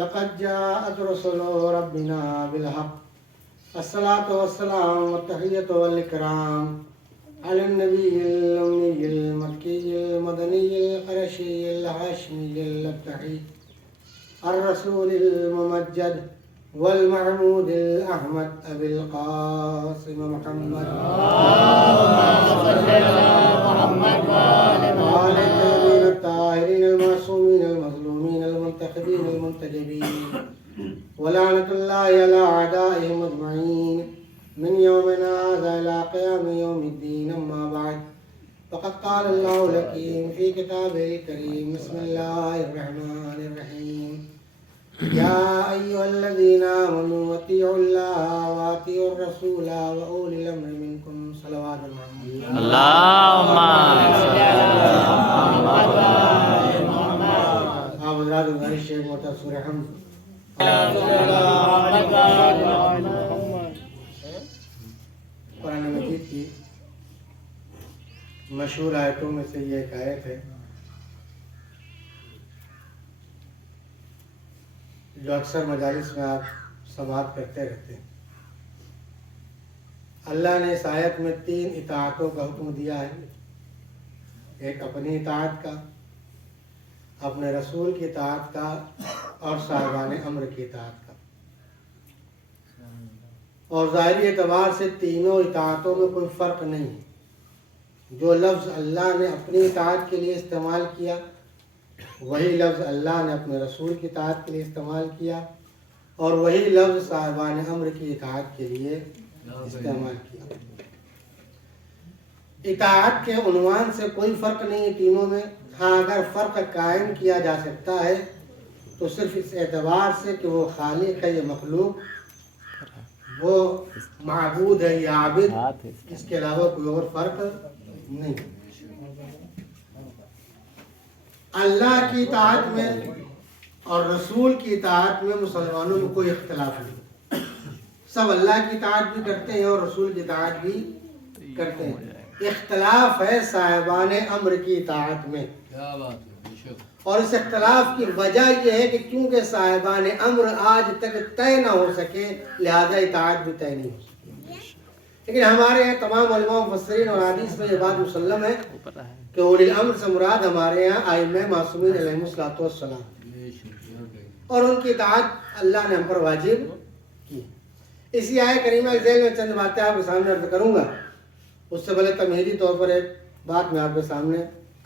لقد جاءت رسل ربنا بالحق الصلاة والسلام والتحية والإكرام على النبي الأمي المكي المدني القرشي الهاشمي اللبتحي الرسول الممجد والمعمود الأحمد أبي القاسم محمد وعلى الطيبين الطاهرين المعصومين المظلومين المنتخبين المنتجبين ولعنة الله على أعدائهم أجمعين من يومنا هذا إلى قيام يوم الدين. أما بعد فقد قال الله الحكيم في كتابه الكريم بسم الله الرحمن الرحيم يا أيها الذين آمنوا أطيعوا الله وأطيعوا الرسول وأولي الأمر منكم صلوات الله اللهم آپ حضرات گزارش ہے موٹا سورہ حمد قرآن مجید کی مشہور آیتوں میں سے یہ ایک آیت ہے جو اکثر مجالس میں آپ سماعت کرتے رہتے ہیں. اللہ نے اس آیت میں 3 اطاعتوں کا حکم دیا ہے. ایک اپنی اطاعت کا، اپنے رسول کی اطاعت کا اور صاحبان امر کی اطاعت کا. اور ظاہری اعتبار سے تینوں اطاعتوں میں کوئی فرق نہیں ہے. جو لفظ اللہ نے اپنی اطاعت کے لیے استعمال کیا وہی لفظ اللہ نے اپنے رسول کی اطاعت کے لیے استعمال کیا اور وہی لفظ صاحبان امر کی اطاعت کے لیے استعمال کیا. اطاعت کے عنوان سے کوئی فرق نہیں ہے تینوں میں. ہاں اگر فرق قائم کیا جا سکتا ہے تو صرف اس اعتبار سے کہ وہ خالق ہے یا مخلوق، وہ معبود ہے یا عابد، اس کے علاوہ کوئی اور فرق نہیں. اللہ کی اطاعت میں اور رسول کی اطاعت میں مسلمانوں میں کوئی اختلاف نہیں. سب اللہ کی اطاعت بھی کرتے ہیں اور رسول کی اطاعت بھی کرتے ہیں. اختلاف ہے صاحبان امر کی اطاعت میں، اور اس اختلاف کی وجہ یہ ہے کہ کیونکہ صاحبان امر آج تک طے نہ ہو سکے لہذا اطاعت بھی طے نہیں ہو سکے. لیکن ہمارے یہاں تمام علماء مفسرین اور حدیث میں یہ بات مسلم ہے کہ اولی الامر سے مراد ہمارے یہاں ائمہ معصومین علیہم الصلوۃ والسلام، اور ان کی اطاعت اللہ نے ہم پر واجب کی. اسی آیت کریمہ کے ذیل میں چند باتیں آپ کے سامنے عرض کروں گا. اس سے پہلے تمہیدی طور پر ایک بات میں آپ کے سامنے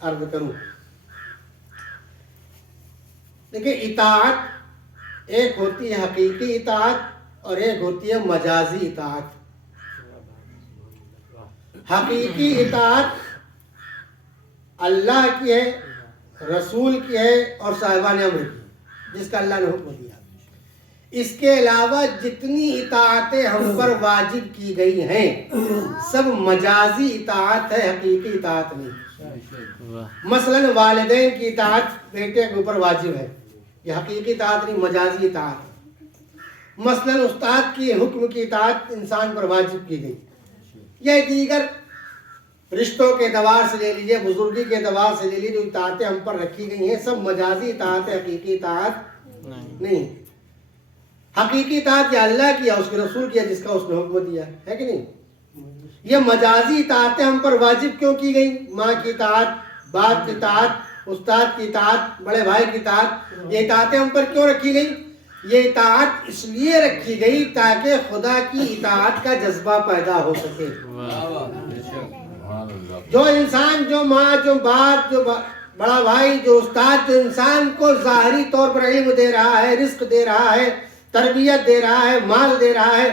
عرض کروں. دیکھیں، اطاعت ایک ہوتی ہے حقیقی اطاعت اور ایک ہوتی ہے مجازی اطاعت. حقیقی اطاعت اللہ کی ہے، رسول کی ہے اور صاحبان امر کی، جس کا اللہ نے حکم دیا. اس کے علاوہ جتنی اطاعتیں ہم پر واجب کی گئی ہیں سب مجازی اطاعت ہے، حقیقی اطاعت نہیں. مثلا والدین کی اطاعت بیٹے کے اوپر واجب ہے، یہ حقیقی اطاعت نہیں، مجازی اطاعت ہے. مثلا استاد کی حکم کی اطاعت انسان پر واجب کی گئی. یہ دیگر رشتوں کے اعتبار سے لے لیجیے، بزرگی کے اعتبار سے لے لیجیے، جو اطاعتیں ہم پر رکھی گئی ہیں سب مجازی اطاعت ہے، حقیقی اطاعت نہیں. حقیقی اطاعت یا اللہ کی یا اس کے رسول کی ہے جس کا اس نے حکم دیا ہے کہ نہیں. یہ مجازی اطاعتیں ہم پر واجب کیوں کی گئی؟ ماں کی اطاعت، باپ کی اطاعت، استاد کی اطاعت، بڑے بھائی کی اطاعت، یہ اطاعتیں ہم پر کیوں رکھی گئی؟ یہ اطاعت اس لیے رکھی گئی تاکہ خدا کی اطاعت کا جذبہ پیدا ہو سکے. جو انسان، جو ماں، جو باپ، جو بڑا بھائی، جو استاد، جو انسان کو ظاہری طور پر علم دے رہا ہے، رزق دے رہا ہے، تربیت دے رہا ہے، مال دے رہا ہے،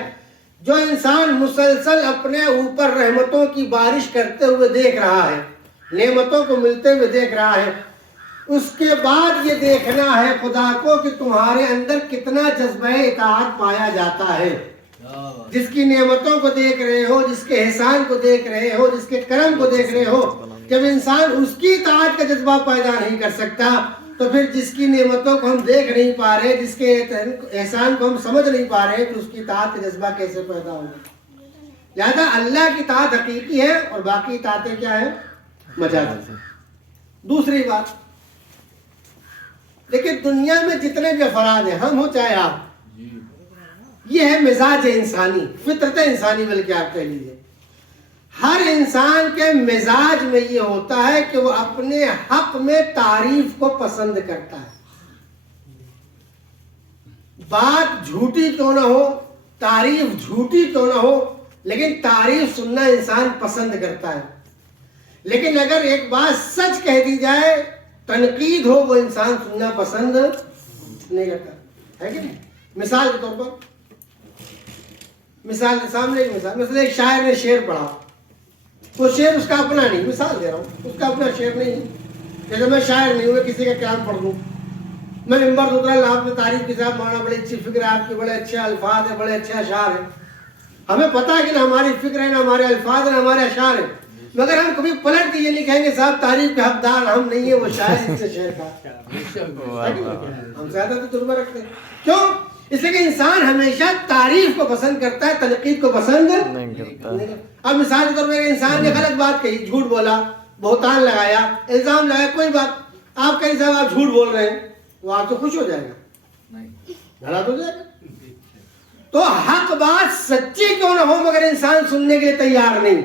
جو انسان مسلسل اپنے اوپر رحمتوں کی بارش کرتے ہوئے دیکھ رہا ہے، نعمتوں کو ملتے ہوئے دیکھ رہا ہے، اس کے بعد یہ دیکھنا ہے خدا کو کہ تمہارے اندر کتنا جذبہ اطاعت پایا جاتا ہے. جس کی نعمتوں کو دیکھ رہے ہو، جس کے احسان کو دیکھ رہے ہو، جس کے کرم کو دیکھ رہے ہو، جب انسان اس کی اطاعت کا جذبہ پیدا نہیں کر سکتا تو پھر جس کی نعمتوں کو ہم دیکھ نہیں پا رہے، جس کے احسان کو ہم سمجھ نہیں پا رہے، پھر اس کی اطاعت کا جذبہ کیسے پیدا ہوگا؟ لہذا اللہ کی اطاعت حقیقی ہے اور باقی اطاعتیں کیا ہیں؟ مجازی. دوسری بات، لیکن دنیا میں جتنے بھی افراد ہیں، ہم ہو چاہے آپ، یہ ہے مزاج انسانی، فطرت انسانی بلکہ آپ کہہ لیجیے. ہر انسان کے مزاج میں یہ ہوتا ہے کہ وہ اپنے حق میں تعریف کو پسند کرتا ہے. بات جھوٹی کیوں نہ ہو، تعریف جھوٹی کیوں نہ ہو، لیکن تعریف سننا انسان پسند کرتا ہے. لیکن اگر ایک بات سچ کہہ دی جائے، تنقید ہو، وہ انسان سننا پسند نہیں کرتا ہے کہ نہیں. مثال کے طور پر، مثال کے سامنے ایک مثال، مثلا ایک شاعر نے شعر پڑھا، وہ شعر اس کا اپنا نہیں، مثال دے رہا ہوں، اس کا اپنا شعر نہیں ہے. جیسے میں شاعر نہیں ہوں، میں کسی کا کلام پڑھ دوں، میں ممبر اترا، آپ نے تعریف کے ساتھ مولانا بڑی اچھی فکر ہے آپ کی، بڑے اچھے الفاظ ہیں، بڑے اچھے اشعار ہیں. ہمیں پتا ہے کہ نہ ہماری فکر ہے، نہ ہمارے الفاظ ہیں، نہ ہمارے اشعار ہیں، مگر ہم کبھی پلٹ کے یہ نہیں کہیں گے صاحب تعریف کے حقدار ہم نہیں ہیں، وہ شاعر اس سے شعر کا. ہم زیادہ تجربہ رکھتے ہیں. کیوں؟ اس لیے کہ انسان ہمیشہ تعریف کو پسند کرتا ہے، تنقید کو پسند نہیں کرتا. اب مثال کے طور پر انسان نے غلط بات کہی، جھوٹ بولا، بہتان لگایا، الزام لگایا، کوئی بات، آپ کہیں صاحب آپ جھوٹ بول رہے ہیں، وہ آپ سے خوش ہو جائے گا؟ ناراض ہو جائے گا. تو حق بات سچی کیوں نہ ہو مگر انسان سننے کے لیے تیار نہیں،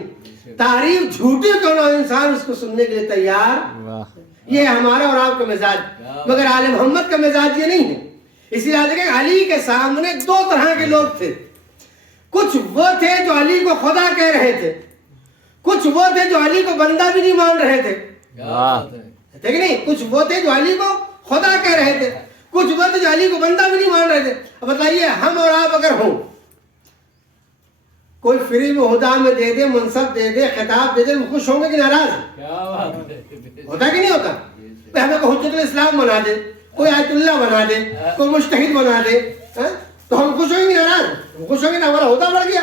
تعریف جھوٹی کیوں نہ ہو انسان اس کو سننے کے لیے تیار. یہ ہمارا اور آپ کا مزاج، مگر آل محمد کا مزاج یہ نہیں ہے. اسی لیے کہ علی کے سامنے دو طرح کے لوگ تھے. کچھ وہ تھے جو علی کو خدا کہہ رہے تھے، کچھ وہ تھے جو علی کو بندہ بھی نہیں مان رہے تھے. ٹھیک نہیں؟ کچھ وہ تھے جو علی کو خدا کہہ رہے تھے، کچھ وہ تھے جو علی کو بندہ بھی نہیں مان رہے تھے. اب بتائیے ہم اور آپ اگر ہوں، کوئی فری میں عہدہ میں دے دے، منصب دے دے، خطاب دے دے، خوش ہوں گے کہ ناراض؟ ہوتا کہ نہیں ہوتا؟ ہمیں کوئی حجت الاسلام بنا دے، کوئی آیت اللہ بنا دے، کوئی مجتہد بنا دے، تو ہم خوش ہوئیں گے ناراض؟ ہم خوش ہوں گے نا، ہمارا عہدہ بڑھ گیا.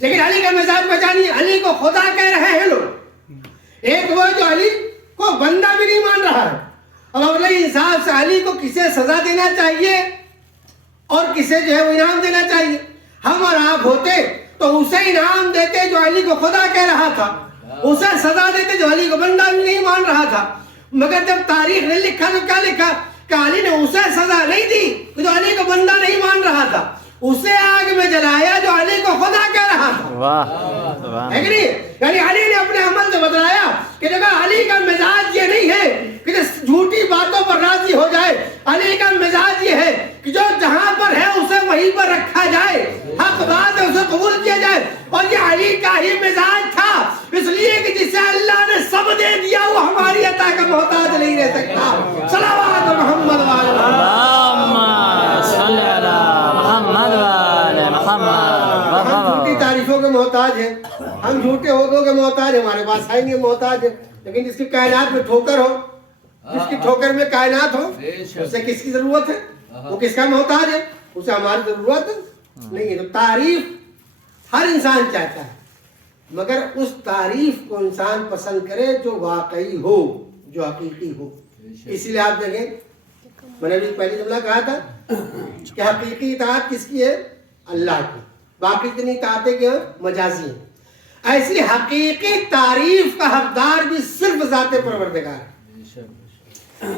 لیکن علی کا مزاج پہچانیے، علی کو خدا کہہ رہے ہیں لوگ. ایک وہ جو علی کو بندہ بھی نہیں مان رہا ہے. اب اپنے انصاف سے علی کو کسے سزا دینا چاہیے اور کسے جو ہے وہ انعام دینا چاہیے؟ ہم اور آپ ہوتے تو اسے انعام دیتے جو علی کو خدا کہہ رہا تھا، اسے سزا دیتے جو علی کو بندہ بھی نہیں مان رہا تھا. مگر جب تاریخ نے لکھا تو کیا لکھا کہ علی نے اسے سزا نہیں دی جو علی کو بندہ نہیں مان رہا تھا، اسے آگ میں جلایا جو علی کو خدا کہہ رہا تھا. ہے کہ نہیں؟ یعنی علی نے اپنے عمل سے بتلایا کہ دیکھو علی کا مزاج یہ نہیں ہے کہ جھوٹی باتوں پر راضی ہو جائے. علی کا مزاج یہ ہے کہ جو جہاں پر ہے اسے وہیں پر رکھا جائے، حق بات ہے اسے قبول کیا جائے. اور یہ علی کا ہی مزاج تھا، اس لیے کہ جسے اللہ نے سب دے دیا وہ ہماری عطا کا محتاج نہیں رہ سکتا. صلوات محمد ہم جھوٹی تعریفوں کے محتاج ہیں، ہم جھوٹے عہدوں کے محتاج ہیں، ہمارے پاس ہے نہیں محتاج ہے. لیکن جس کی کائنات میں ٹھوکر ہو، جس کی ٹھوکر میں کائنات ہو، اسے کس کی ضرورت ہے؟ وہ کس کا محتاج ہے؟ اسے ہماری ضرورت نہیں ہے. تو تعریف ہر انسان چاہتا ہے، مگر اس تعریف کو انسان پسند کرے جو واقعی ہو، جو حقیقی ہو. اسی لیے آپ دیکھیں، میں نے بھی پہلی جملہ کہا تھا کہ حقیقی اطاعت کس کی ہے؟ اللہ کی. باقی اتنی اطاعتیں کہ مجازی ہیں. ایسی حقیقی تعریف کا حقدار بھی صرف ذات پروردگار ہے.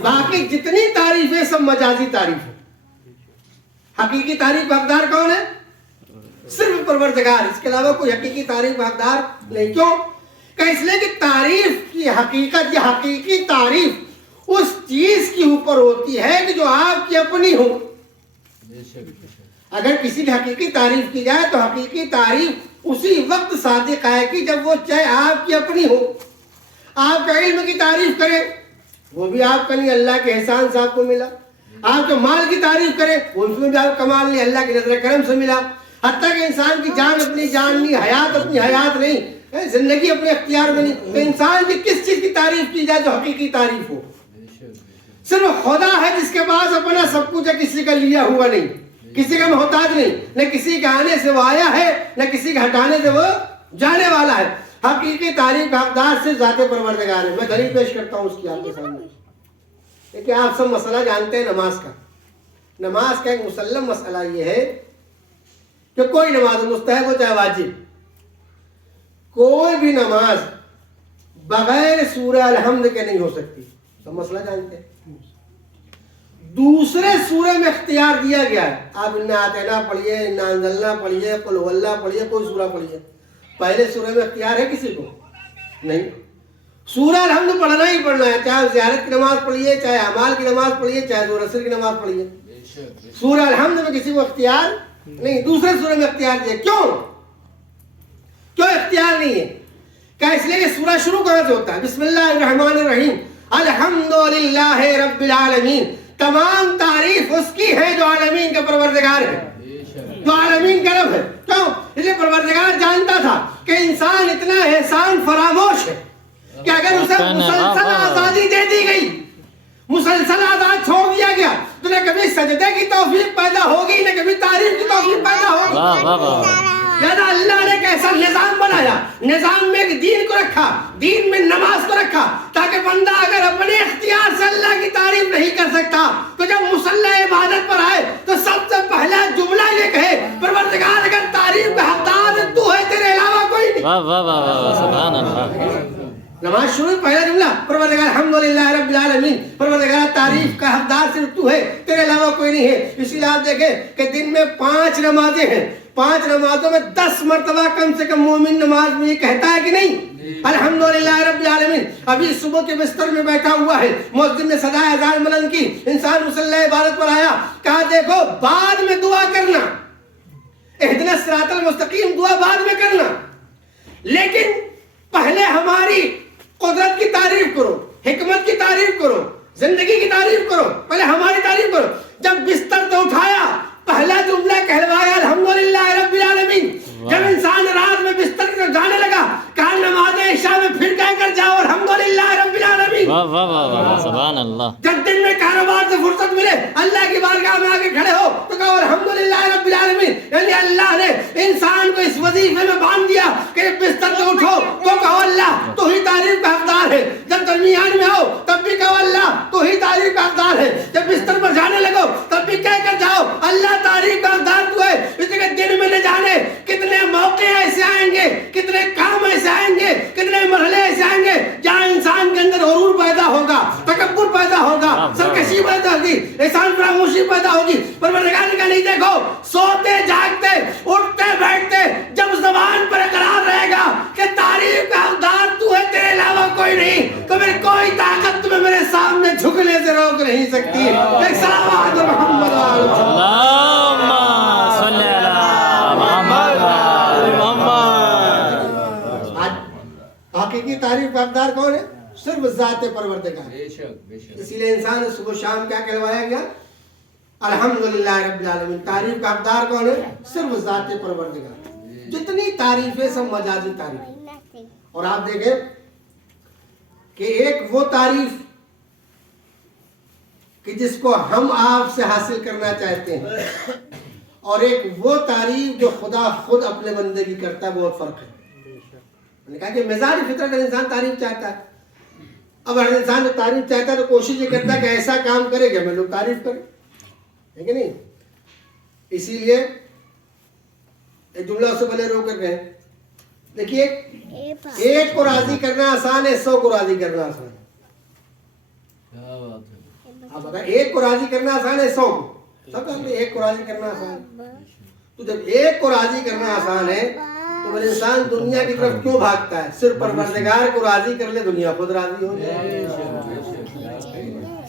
باقی جتنی تعریفیں سب مجازی تعریف ہیں. حقیقی تعریف کا حقدار کون ہے؟ صرف پروردگار. اس کے علاوہ کوئی حقیقی تعریف کا حقدار نہیں. کیوں؟ کہ اس لیے کہ تعریف کی حقیقت یا حقیقی تعریف اس چیز کی اوپر ہوتی ہے کہ جو آپ کی اپنی ہو. اگر کسی کی حقیقی تعریف کی جائے تو حقیقی تعریف اسی وقت صادق آئے گی جب وہ چاہے آپ کی اپنی ہو. آپ کے علم کی تعریف کرے، وہ بھی آپ کا نہیں، اللہ کے احسان سے آپ کو ملا. آپ کے مال کی تعریف کرے، وہ اس میں بھی آپ کمال نہیں، اللہ کی نظر کرم سے ملا. حتیٰ کہ انسان کی جان اپنی جان نہیں، حیات اپنی حیات نہیں، زندگی اپنے اختیار میں نہیں. تو انسان کی کس چیز کی تعریف کی جائے جو حقیقی تعریف ہو؟ صرف خدا ہے جس کے پاس اپنا سب کچھ ہے، کسی کا لیا ہوا نہیں، کسی کا محتاج نہیں. نہ کسی کے آنے سے وہ آیا ہے، نہ کسی کے ہٹانے سے وہ جانے والا ہے. حقیقی تعریف کا حقدار صرف ذات پروردگار ہے. میں دلیل پیش کرتا ہوں اس کی آپ کے سامنے. دیکھیں آپ سب مسئلہ جانتے ہیں نماز کا. نماز کا ایک مسلم مسئلہ یہ ہے کہ کوئی نماز مستحب ہو چاہے واجب، کوئی بھی نماز بغیر سورہ الحمد کے نہیں ہو سکتی. سب مسئلہ جانتے ہیں. دوسرے سورے میں اختیار دیا گیا ہے. آپ انا اعطینا پڑھیے، انا انزلنا پڑھیے، قل هو اللہ پڑھیے، کوئی سورہ پڑھیے. پہلے سورے میں اختیار ہے کسی کو؟ نہیں. سورہ الحمد پڑھنا ہی پڑھنا ہے، چاہے زیارت کی نماز پڑھیے، چاہے اعمال کی نماز پڑھیے، چاہے ظہر عصر کی نماز پڑھیے. سورہ الحمد میں کسی کو اختیار نہیں، دوسرے سورے میں اختیار دیا. کیوں اختیار نہیں ہے؟ کہ اس لیے کہ سورہ شروع کہاں سے ہوتا ہے؟ بسم اللہ الرحمن الرحیم، الحمدللہ رب العالمین. تمام تعریف اس کی ہے جو عالمین کا پروردگار ہے، جو عالمین کا رب ہے. کیوں؟ اس لیے پروردگار جانتا تھا کہ انسان اتنا احسان فراموش ہے کہ اگر اسے مسلسل آزادی دے دی گئی، مسلسل آزاد چھوڑ دیا گیا، تو نہ کبھی سجدے کی توفیق پیدا ہوگی، نہ کبھی تعریف کی توفیق پیدا ہوگی. لہذا اللہ نے ایک ایسا نظام بنایا، نظام میں ایک دین کو رکھا، دین میں نماز کو رکھا، تاکہ بندہ اگر اپنے اختیار سے اللہ کی تعریف نہیں کر سکتا تو جب مصلی عبادت پر آئے تو سب سے پہلا جملہ یہ کہے، پروردگار اگر تعریف کا حقدار تو ہے، تیرے علاوہ کوئی نہیں. واہ واہ واہ واہ، سبحان اللہ. نماز شروع پہلا جملہ پروردگار الحمدللہ رب العالمین، پروردگار تعریف کا حقدار صرف تو ہے، تیرے علاوہ کوئی نہیں ہے. اسی لیے آپ دیکھیں کہ دن میں 5 نمازیں ہیں، 5 نمازوں میں 10 مرتبہ کم سے کم مومن نماز میں یہ کہتا ہے کہ نہیں، الحمدللہ رب العالمین. ابھی صبح کے بستر میں بیٹھا ہوا ہے، مؤذن نے صدائے اذان بلند کی، انسان مصلی عبادت پر آیا، کہا دیکھو بعد میں دعا کرنا، اہدنا الصراط المستقیم دعا بعد میں کرنا، لیکن پہلے ہماری قدرت کی تعریف کرو، حکمت کی تعریف کرو، زندگی کی تعریف کرو، پہلے ہماری تعریف کرو. جب بستر تو اٹھایا پہلا جملہ کہلوایا الحمدللہ رب العالمین. جب انسان رات میں بستر کی طرف جانے لگا کہا نماز عشاء میں پھر کہہ کر جاؤ الحمدللہ رب العالمین. واہ واہ واہ واہ، سبحان اللہ. جب دن میں کاروبار سے فرصت ملے اللہ کی بارگاہ میں آگے کھڑے ہو تو کہو الحمدللہ رب العالمین. یعنی اللہ نے انسان کو اس وظیفے میں باندھ دیا کہ بستر سے اٹھو تو کہو اللہ تو ہی تعریف کا حقدار ہے، جب درمیان میں ہو تب بھی کہو اللہ تو ہی تعریف کا حقدار ہے، جب بستر پر جانے لگو تب بھی کہہ کر جاؤ اللہ تعریف کا حقدار تو ہے. اس لیے دن میں نہ جانے کتنے موقع ایسے آئیں گے، کتنے کام ایسے آئیں گے، کتنے مرحلے ایسے آئیں گے جہاں انسان کے اندر غرور پیدا ہوگا، تکبر پیدا ہوگا، سرکشی پیدا ہوگی، احسان فراموشی پیدا ہوگی. پروردگار نے کہا نہیں دیکھو سوتے جاگتے اٹھتے بیٹھتے جب زبان پر اقرار رہے گا کہ تعریف کا حقدار تو ہے، تیرے علاوہ کوئی نہیں، تو میری کوئی طاقت تمہیں میرے سامنے جھکنے سے روک نہیں سکتی. ایک صلوات محمد اللہم صلی علی محمد محمد. حقیقی تعریف کا حقدار کون ہے؟ صرف ذات پروردگار. اسی لیے انسان صبح و شام کیا کہلوایا گیا؟ الحمدللہ رب العالمین. تعریف کا حقدار کون ہے؟ صرف ذات پروردگار. جتنی تعریفیں سب مجازی تعریف. اور آپ دیکھیں کہ ایک وہ تعریف کہ جس کو ہم آپ سے حاصل کرنا چاہتے ہیں، اور ایک وہ تعریف جو خدا خود اپنے بندے کی کرتا ہے، بہت فرق ہے. میں نے کہا کہ مزاج فطرت انسان تعریف چاہتا ہے. اب ہر انسان جو تعریف چاہتا ہے تو کوشش یہ کرتا ہے کہ ایسا کام کرے کہ ہمیں لوگ تعریف کریں، ہے کہ نہیں؟ اسی لیے ایک جملہ اس سے پہلے رو کر گئے. دیکھیے ایک کو راضی کرنا آسان ہے، 100 کو راضی کرنا آسان ہے. آپ بتائیں ایک کو راضی کرنا آسان ہے 100 کو؟ سب کہتے ہیں ایک کو راضی کرنا آسان ہے. تو جب ایک کو راضی کرنا آسان ہے تو وہ انسان دنیا کی طرف کیوں بھاگتا ہے؟ صرف پروردگار کو راضی کر لے دنیا خود راضی ہو جائے.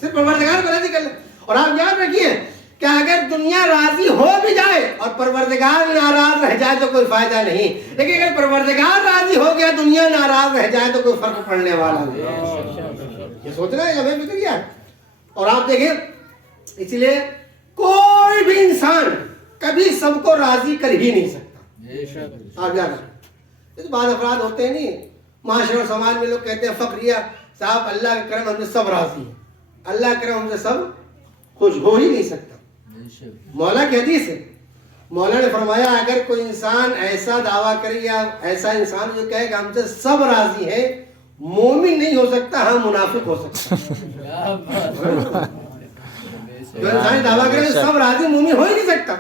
صرف پروردگار کو راضی کر لے. اور آپ یاد رکھیے کہ اگر دنیا راضی ہو بھی جائے اور پروردگار ناراض رہ جائے تو کوئی فائدہ نہیں، لیکن اگر پروردگار راضی ہو گیا دنیا ناراض رہ جائے تو کوئی فرق پڑنے والا نہیں. یہ سوچنا ہے ہمیں فکر کیا. اور آپ دیکھیں اسی لیے کوئی بھی انسان کبھی سب کو راضی کر ہی نہیں سکتا. آپ یاد رکھیں بعض افراد ہوتے ہیں نہیں معاشرے اور سماج میں، لوگ کہتے ہیں فقریہ صاحب اللہ کا کرم ہم سے سب راضی ہیں، اللہ کا کرم ہم سے سب خوش ہو ہی نہیں سکتا. مولا کی حدیث ہے، مولا نے فرمایا اگر کوئی انسان ایسا دعویٰ کرے یا ایسا انسان جو کہے کہ ہم سے سب راضی ہیں، مومن نہیں ہو سکتا، ہاں منافق ہو سکتا. جو انسان دعویٰ کرے سب راضی، مومن ہو ہی نہیں سکتا،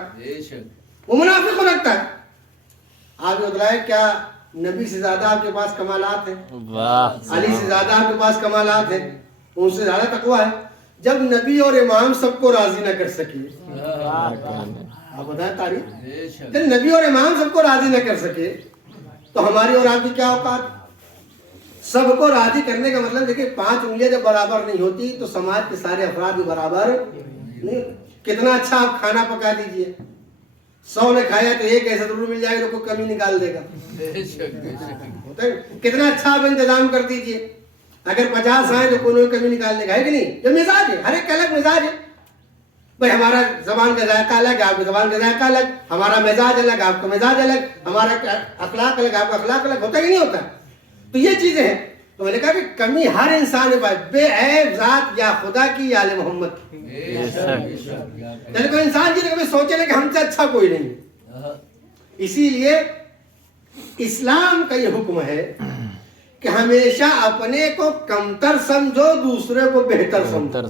وہ منافق ہو سکتا ہے. آپ نے بتلایا کیا نبی سے زیادہ آپ کے پاس کمالات ہیں، علی سے زیادہ آپ کے پاس کمالات ہیں، ان سے زیادہ تقویٰ ہے. جب نبی اور امام سب کو راضی نہ کر سکے، آپ بتائیں تاریخ، جب نبی اور امام سب کو راضی نہ کر سکے تو ہماری اور آپ کی کیا اوقات؟ سب کو راضی کرنے کا مطلب دیکھیں 5 انگلیاں جب برابر نہیں ہوتی تو سماج کے سارے افراد بھی برابر نہیں۔ کتنا اچھا آپ کھانا پکا دیجئے، 100 نے کھایا تو ایک ایسا ضرور مل جائے گا تو کوئی کمی نکال دے گا، ہوتا ہے؟ کتنا اچھا آپ انتظام کر دیجئے، اگر 50 آئیں تو کوئی کمی نکال دے گا، ہے کہ نہیں؟ یہ مزاج ہے، ہر ایک الگ مزاج ہے بھائی، ہمارا زبان کا ذائقہ الگ ہے، آپ کی زبان کا ذائقہ الگ، ہمارا مزاج الگ، آپ کا مزاج الگ، ہمارا اخلاق الگ، آپ کا اخلاق الگ، ہوتا کہ نہیں ہوتا؟ تو یہ چیزیں ہیں۔ تو میں نے کہا کہ کمی ہر انسان میں پائے، بے عیب ذات یا خدا کی یا آل محمد کی۔ یعنی کوئی انسان جی نے کبھی سوچے نا کہ ہم سے اچھا کوئی نہیں ہے۔ اسی لیے اسلام کا یہ حکم ہے کہ ہمیشہ اپنے کو کمتر سمجھو، دوسرے کو بہتر سمجھو۔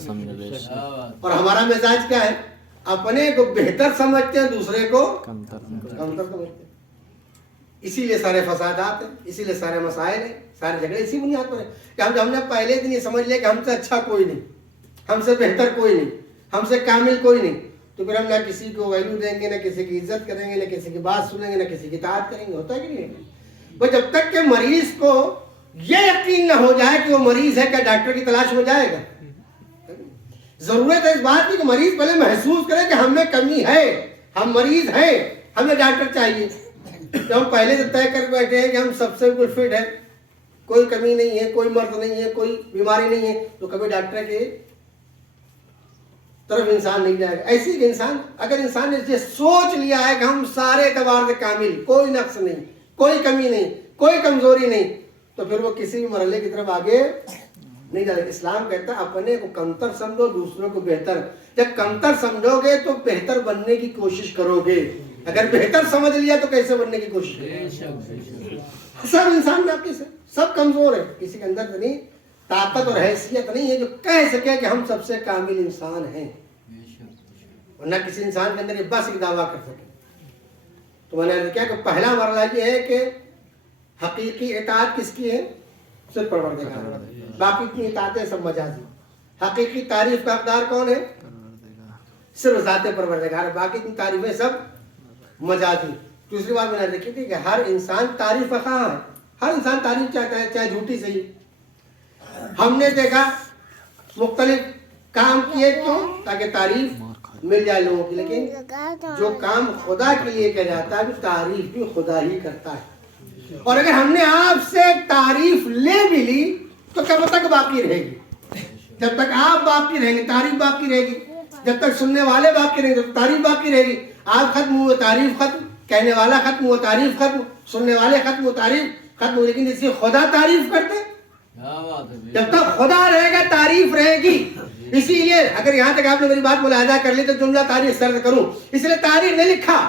اور ہمارا مزاج کیا ہے؟ اپنے کو بہتر سمجھتے ہیں، دوسرے کو کمتر سمجھتے ہیں۔ اسی لیے سارے فسادات ہیں، اسی لیے سارے مسائل ہیں، سارے جھگڑے اسی بنیاد پر ہیں کہ ہم نے پہلے دن یہ سمجھ لیا کہ ہم سے اچھا کوئی نہیں، ہم سے بہتر کوئی نہیں، ہم سے کامل کوئی نہیں، تو پھر ہم نہ کسی کو ویلیو دیں گے، نہ کسی کی عزت کریں گے، نہ کسی کی بات سنیں گے، نہ کسی کی اطاعت کریں گے۔ ہوتا ہے کہ نہیں؟ وہ جب تک کہ مریض کو یہ یقین نہ ہو جائے کہ وہ مریض ہے، کیا ڈاکٹر کی تلاش میں جائے گا؟ ضرورت ہے اس بات کی کہ مریض پہلے محسوس کرے کہ ہم میں کمی ہے، ہم مریض ہیں، ہمیں ڈاکٹر چاہیے۔ تو ہم پہلے سے طے کر بیٹھے ہیں کہ ہم سب سے بالکل فٹ ہیں، کوئی کمی نہیں ہے، کوئی مرض نہیں ہے، کوئی بیماری نہیں ہے، تو کبھی ڈاکٹر کے طرف انسان نہیں جائے گا۔ ایسی کہ انسان اگر انسان نے یہ سوچ لیا ہے کہ ہم سارے اعتبار سے کامل، کوئی نقص نہیں، کوئی کمی نہیں، کوئی کمزوری نہیں، تو پھر وہ کسی بھی مرحلے کی طرف آگے نہیں جائے گا۔ اسلام کہتا ہے اپنے کو کمتر سمجھو، دوسروں کو بہتر۔ جب کمتر سمجھو گے تو بہتر بننے کی کوشش کرو گے، اگر بہتر سمجھ لیا تو کیسے بننے کی کوشش کرو گے؟ سب انسان باقی سے سب کمزور ہے، کسی کے اندر اتنی طاقت اور حیثیت نہیں ہے جو کہہ سکے کہ ہم سب سے کامل انسان ہیں، ورنہ کسی انسان کے اندر یہ بس ایک دعویٰ کر سکے۔ تو میں نے کیا کہ پہلا مرحلہ یہ ہے کہ حقیقی اطاعت کس کی ہے؟ صرف پروردگار، باقی اتنی اطاعتیں سب مجازی۔ حقیقی تعریف کا حقدار کون ہے؟ صرف ذات پروردگار، باقی اتنی تعریفیں سب مجازی۔ دوسری بات میں نے دیکھی تھی کہ ہر انسان تعریف خواہ ہے، ہر انسان تعریف چاہتا ہے، چاہے جھوٹی صحیح۔ ہم نے دیکھا مختلف کام کیے کیوں؟ تاکہ تعریف مل جائے لوگوں کی، لیکن جو کام خدا کے لیے کیا جاتا ہے تعریف بھی خدا ہی کرتا ہے۔ اور اگر ہم نے آپ سے تعریف لے بھی لی تو کب تک باقی رہے گی؟ جب تک آپ باقی رہیں گے تعریف باقی رہے گی، جب تک سننے والے باقی رہیں گے تو تعریف باقی رہے گی۔ آپ ختم ہوئے تعریف ختم، کہنے والا ختم ہوا تعریف ختم، سننے والے ختم ہو تعریف ختم ہو۔ لیکن اسی خدا تعریف کرتے، جب تک خدا رہے گا تعریف رہے گی۔ اسی لیے اگر یہاں تک آپ نے میری بات ملاحظہ کر لی تو جملہ تاریخ سرد کروں، اس لیے تاریخ نے لکھا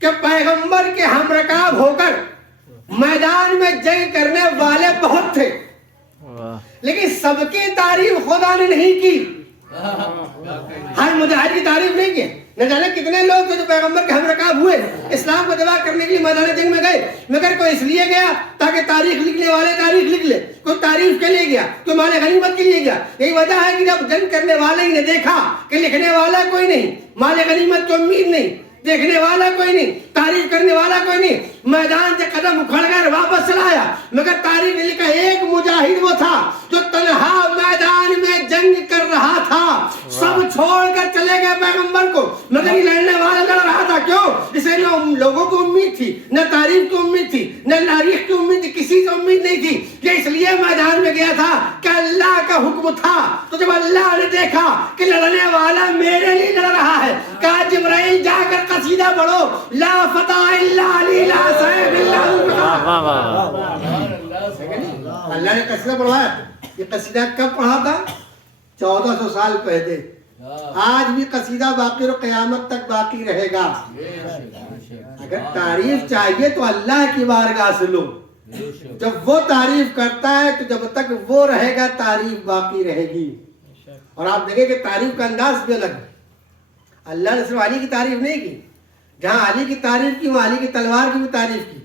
کہ پیغمبر کے ہم رکاب ہو کر میدان میں جنگ کرنے والے بہت تھے، لیکن سب کی تعریف خدا نے نہیں کی، ہر مجاہد کی تعریف نہیں کی۔ نہ جانے کتنے لوگ تھے جو پیغمبر کے ہم رکاب ہوئے، اسلام کو دفاع کرنے کے لیے میدان جنگ میں گئے، مگر کوئی اس لیے گیا تاکہ تاریخ لکھنے والے تاریخ لکھ لے، کوئی تعریف کے لیے گیا، کوئی مال غنیمت کے لیے گیا۔ یہی وجہ ہے کہ جب جنگ کرنے والے ہی نے دیکھا کہ لکھنے والا کوئی نہیں، مال غنیمت کی امید نہیں، دیکھنے والا کوئی نہیں، تعریف کرنے والا کوئی نہیں، میدان سے قدم اکھڑ کر واپس چلا آیا۔ مگر تاریخ نے لکھا ایک مجاہد وہ تھا جو تنہا میدان میں جنگ کر رہا تھا، سب چھوڑ کر چلے گئے پیغمبر کو، مگر یہ لڑنے والا لڑ رہا تھا۔ کیوں؟ اسے نہ لوگوں کو امید تھی، نہ تعریف کی امید تھی، نہ تاریخ کی امید تھی، کسی سے امید نہیں تھی۔ یہ اس لیے میدان میں گیا تھا کہ اللہ کا حکم تھا۔ تو جب اللہ نے دیکھا کہ لڑنے والا میرے لیے لڑ رہا ہے، کہا جبرائیل جا کر قصیدہ پڑھو، لا فتح الا علی لا صاحب اللہ نے قصیدہ پڑھوایا۔ یہ قصیدہ کب پڑھا تھا؟ 1400 سال پہلے۔ آج بھی قصیدہ باقی اور قیامت تک باقی رہے گا۔ اگر تعریف چاہیے تو اللہ کی بارگاہ سے لو، جب وہ تعریف کرتا ہے تو جب تک وہ رہے گا تعریف باقی رہے گی۔ اور آپ دیکھیں کہ تعریف کا انداز بھی الگ ہے۔ اللہ نے صرف علی کی تعریف نہیں کی، جہاں علی کی تعریف کی وہاں علی کی تلوار کی بھی تعریف کی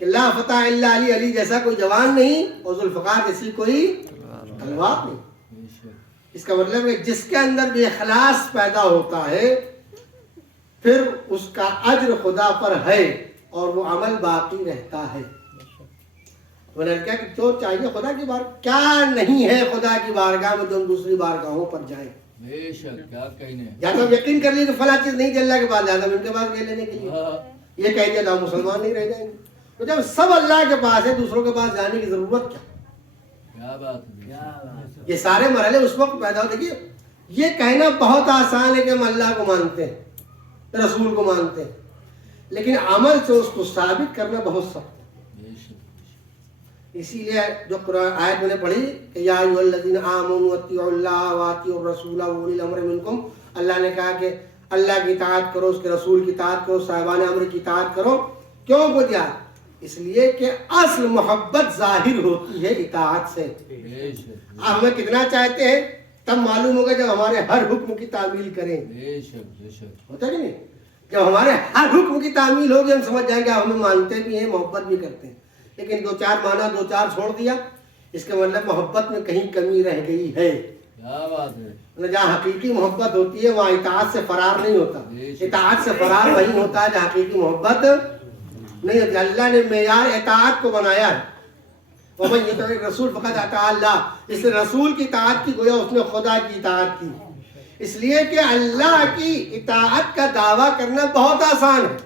کہ لا فتح الا علی، علی جیسا کوئی جوان نہیں اور ذوالفقار جیسی کوئی تلوار نہیں۔ اس کا مطلب ہے جس کے اندر بھی اخلاص پیدا ہوتا ہے پھر اس کا اجر خدا پر ہے اور وہ عمل باقی رہتا ہے. میں نے کہا کہ جو چاہیے خدا کی بار کیا نہیں ہے خدا کی بارگاہ میں جو ہم دوسری بارگاہوں پر جائیں. بے شک کیا کہنے یا تو ہم یقین کر لیے کہ فلاں چیز نہیں تھی اللہ کے پاس جاتا ہم ان کے پاس گئے لینے کے لیے, یہ کہہ دیا تھا ہم مسلمان نہیں رہ جائیں گے. تو جب سب اللہ کے پاس ہے دوسروں کے پاس جانے کی ضرورت کیا؟ کیا بات ہے. یہ سارے مرحلے اس وقت پیدا ہوتے. دیکھیے یہ کہنا بہت آسان ہے کہ ہم اللہ کو مانتے ہیں رسول کو مانتے ہیں, لیکن عمل سے اس کو ثابت کرنا بہت سخت ہے. بے شک اسی لیے جو قرآن آیت میں نے پڑھی کہ یا ایھا الذین آمنوا اطیعوا اللہ واطیعوا الرسول واولی الامر منکم, اللہ نے کہا کہ اللہ کی اطاعت کرو, اس کے رسول کی اطاعت کرو, صاحبان امر کی اطاعت کرو. کیوں بولیا؟ اس لیے کہ اصل محبت ظاہر ہوتی ہے اطاعت سے. بے شک آپ ہمیں کتنا چاہتے ہیں تب معلوم ہوگا جب ہمارے ہر حکم کی تعمیل کریں. بے شک بے شک ہوتا ہے کہ نہیں؟ جب ہمارے ہر حکم کی تعمیل ہوگی ہم سمجھ جائیں گے آپ ہمیں مانتے بھی ہیں محبت بھی کرتے ہیں. لیکن دو چار مانا دو چار چھوڑ دیا, اس کا مطلب محبت میں کہیں کمی رہ گئی ہے. کیا بات ہے. جہاں حقیقی محبت ہوتی ہے وہاں اطاعت سے فرار نہیں ہوتا. اطاعت سے فرار وہی ہوتا ہے جہاں حقیقی محبت نہیں ہوتی. اللہ نے معیار اطاعت کو بنایا ہے. ومن یطع الرسول فقد اطاع اللہ, اس نے رسول کی اطاعت کی گویا اس نے خدا کی اطاعت کی. اس لیے کہ اللہ کی اطاعت کا دعویٰ کرنا بہت آسان ہے,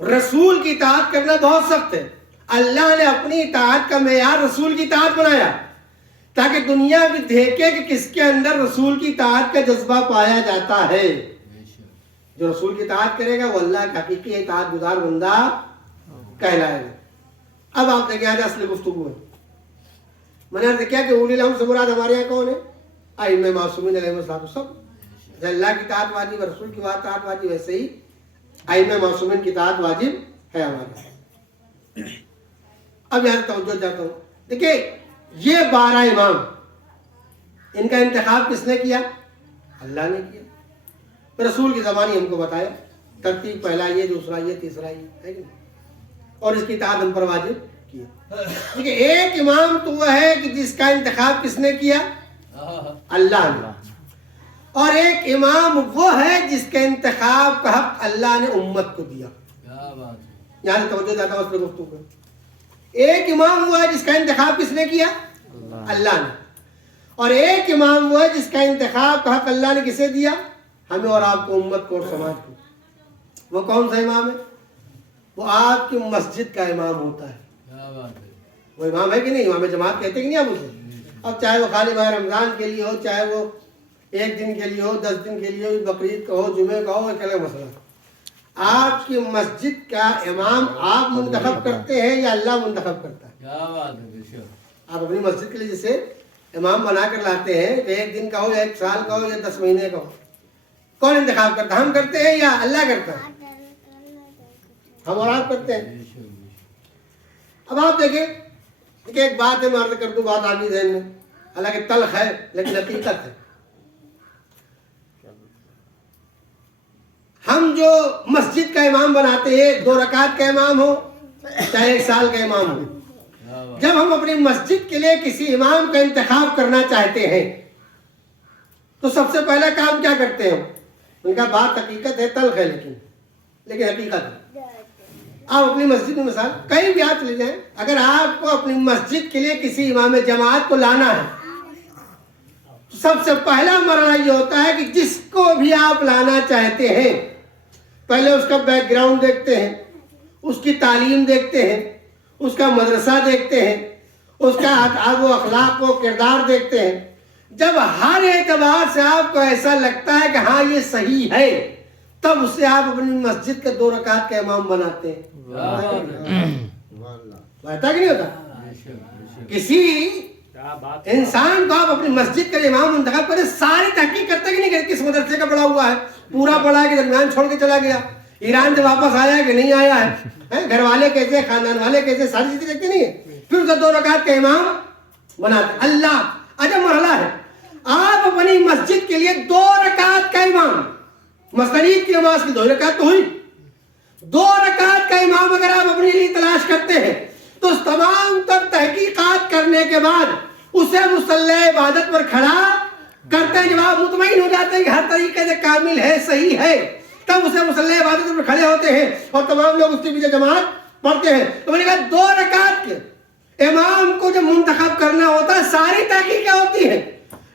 رسول کی اطاعت کرنا بہت سخت ہے. اللہ نے اپنی اطاعت کا معیار رسول کی اطاعت بنایا تاکہ دنیا بھی دیکھے کہ کس کے اندر رسول کی اطاعت کا جذبہ پایا جاتا ہے. بے شک جو رسول کی اطاعت کرے گا وہ اللہ کا حقیقی اطاعت گزار بندہ کہلائے گا. اب آپ دیکھیں آج اصل گفتگو ہے. میں نے عرض کیا کہ اولی الامر سے مراد ہمارے یہاں کون ہے؟ ائمہ معصومین علیہم السلام. سب اللہ کی اطاعت واجب ہے, رسول کی اطاعت واجب, ویسے ہی ائمہ معصومین کی اطاعت واجب ہے ہمارے. اب یہاں توجہ چاہتا ہوں. دیکھیے یہ 12 امام, ان کا انتخاب کس نے کیا؟ اللہ نے کیا. رسول کی زبانی ہم کو بتایا ترتیب, پہلا یہ, دوسرا یہ, تیسرا یہ, ہے کہ نہیں؟ اور اس کی اطاعت ہم پر واجب کیا. دیکھیے ایک امام تو وہ ہے کہ جس کا انتخاب کس نے کیا؟ اللہ نے. اور ایک امام وہ ہے جس کے انتخاب کا حق اللہ نے امت کو دیا. کیا بات ہے. یہاں سے توجہ جاتا ہوں اس پہ گفتگو کو. ایک امام وہ ہے جس کا انتخاب کس نے کیا؟ اللہ نے. اور ایک امام وہ ہے جس کا انتخاب کا حق اللہ نے کسے دیا؟ ہمیں اور آپ کو, امت کو اور سماج کو. وہ کون سا امام ہے؟ وہ آپ کی مسجد کا امام ہوتا ہے. کیا بات ہے. وہ امام ہے کہ نہیں؟ امام جماعت کہتے کہ نہیں آپ اسے؟ اب چاہے وہ خالی ماہ رمضان کے لیے ہو, چاہے وہ 1 دن کے لیے ہو, 10 دن کے لیے ہو, بقرعید کا ہو, جمعے کا ہو, ایک الگ مسئلہ. آپ کی مسجد کا امام آپ منتخب کرتے ہیں یا اللہ منتخب کرتا ہے؟ کیا بات ہے. بے شک آپ اپنی مسجد کے لیے جسے امام بنا کر لاتے ہیں کہ 1 دن کا ہو یا 1 سال کا ہو یا 10 مہینے کا ہو, کون انتخاب کرتا ہے؟ ہم کرتے ہیں یا اللہ کرتا ہے؟ ہم اور آپ کرتے ہیں. بے شک بے شک. اب آپ دیکھیں ایک بات ہے, میں عرض کر دوں, بات آگے ذہن میں, حالانکہ تلخ ہے لیکن حقیقت ہے. ہم جو مسجد کا امام بناتے ہیں, 2 رکعت کا امام ہو چاہے 1 سال کا امام ہو, کیا بات. جب ہم اپنی مسجد کے لیے کسی امام کا انتخاب کرنا چاہتے ہیں تو سب سے پہلا کام کیا کرتے ہیں؟ ان کا بات حقیقت ہے, تلخ ہے لیکن حقیقت ہے. آپ اپنی مسجد میں مثال کہیں بھی ہاتھ لے جائیں, اگر آپ کو اپنی مسجد کے لیے کسی امام جماعت کو لانا ہے تو سب سے پہلا مرحلہ یہ ہوتا ہے کہ جس کو بھی آپ لانا چاہتے ہیں پہلے اس کا بیک گراؤنڈ دیکھتے ہیں, اس کی تعلیم دیکھتے ہیں, اس کا مدرسہ دیکھتے ہیں, اس کا آداب و اخلاق و کردار دیکھتے ہیں. جب ہر اعتبار سے آپ کو ایسا لگتا ہے کہ ہاں یہ صحیح ہے تب اسے آپ اپنی مسجد کے 2 رکعت کا امام بناتے ہیں. ہوتا کہ نہیں ہوتا؟ بے شک بے شک. کسی انسان کو آپ اپنی مسجد کا امام منتخب کریں, ساری تحقیق کرتے کہ نہیں کہ کس مدرسے کا پڑھا ہوا ہے, پورا پڑھا ہے کہ درمیان چھوڑ کے چلا گیا, ایران سے واپس آیا ہے کہ نہیں آیا ہے, گھر والے کیسے, خاندان والے کیسے, ساری چیزیں دیکھتے نہیں ہے. پھر اسے 2 رکعت کا امام بناتے. اللہ عجب مرحلہ ہے. آپ اپنی مسجد کے لیے 2 رکعت کا امام, مثلاً عید کی نماز کی 2 رکعت تو ہوئی, 2 رکعت کا امام اگر آپ اپنے لیے تلاش کرتے ہیں تو اس تمام تر تحقیقات کرنے کے بعد اسے مصلی عبادت پر کھڑا کرتے ہیں، جب آپ مطمئن ہو جاتے ہیں کہ ہر طریقے سے کامل ہے، صحیح ہے، تب اسے مصلی عبادت پر کھڑے ہوتے ہیں اور تمام لوگ اس کے پیچھے جماعت پڑھتے ہیں۔ تو میں نے کہا 2 رکعت کے امام کو جب منتخب کرنا ہوتا ہے ساری تحقیقیں ہوتی ہیں،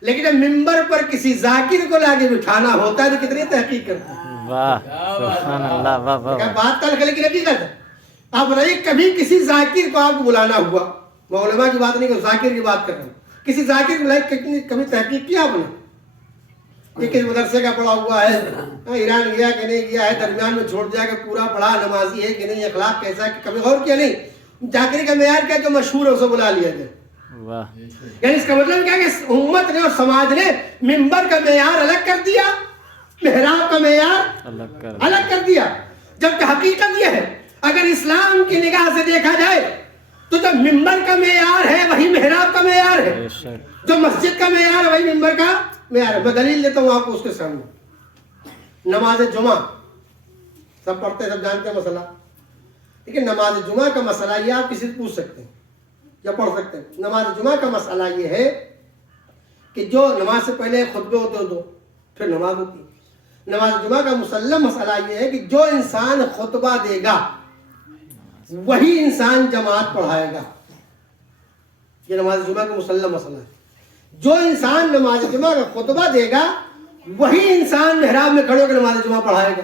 لیکن جب ممبر پر کسی ذاکر کو لاگے بٹھانا ہوتا ہے تو کتنی تحقیق کرتے ہیں۔ واہ سبحان اللہ، واہ واہ کیا بات تلخ لیکن حقیقت ہے۔ آپ بتائیے کبھی کسی ذاکر کو آپ کو بلانا ہوا، میں علماء کی بات نہیں کہ ذاکر کی بات کر رہا ہوں، کسی ذاکر کو لائک کبھی تحقیق کیا آپ نے؟ یہ کس مدرسے کا پڑھا ہوا ہے، ایران گیا کہ نہیں گیا ہے، درمیان میں چھوڑ دیا کہ پورا پڑھا، نمازی ہے کہ نہیں، اخلاق کیسا ہے، کبھی غور کیا نہیں؟ ذاکری کا معیار کیا جو مشہور ہے اسے بلا لیا گیا۔ واہ یعنی اس کا مطلب کیا کہ امت نے اور سماج نے ممبر کا معیار الگ کر دیا، محراب کا معیار الگ کر دیا، جبکہ حقیقت یہ ہے اگر اسلام کی نگاہ سے دیکھا جائے تو جو ممبر کا معیار ہے وہی محراب کا معیار ہے، بے شک جو مسجد کا معیار ہے وہی ممبر کا معیار ہے۔ میں دلیل دیتا ہوں آپ کو اس کے سامنے۔ نماز جمعہ سب پڑھتے ہیں، سب جانتے ہیں مسئلہ، لیکن نماز جمعہ کا مسئلہ یہ آپ کسی سے پوچھ سکتے ہیں یا پڑھ سکتے ہیں۔ نماز جمعہ کا مسئلہ یہ ہے کہ جو نماز سے پہلے خطبے ہوتے ہو 2 پھر نماز ہوتی ہے۔ نماز جمعہ کا مسلم مسئلہ یہ ہے کہ جو انسان خطبہ دے گا وہی انسان جماعت پڑھائے گا۔ یہ نماز جمعہ کا مسلم مسئلہ ہے۔ جو انسان نماز جمعہ کا خطبہ دے گا وہی انسان محراب میں کھڑے ہو کے نماز جمعہ پڑھائے گا۔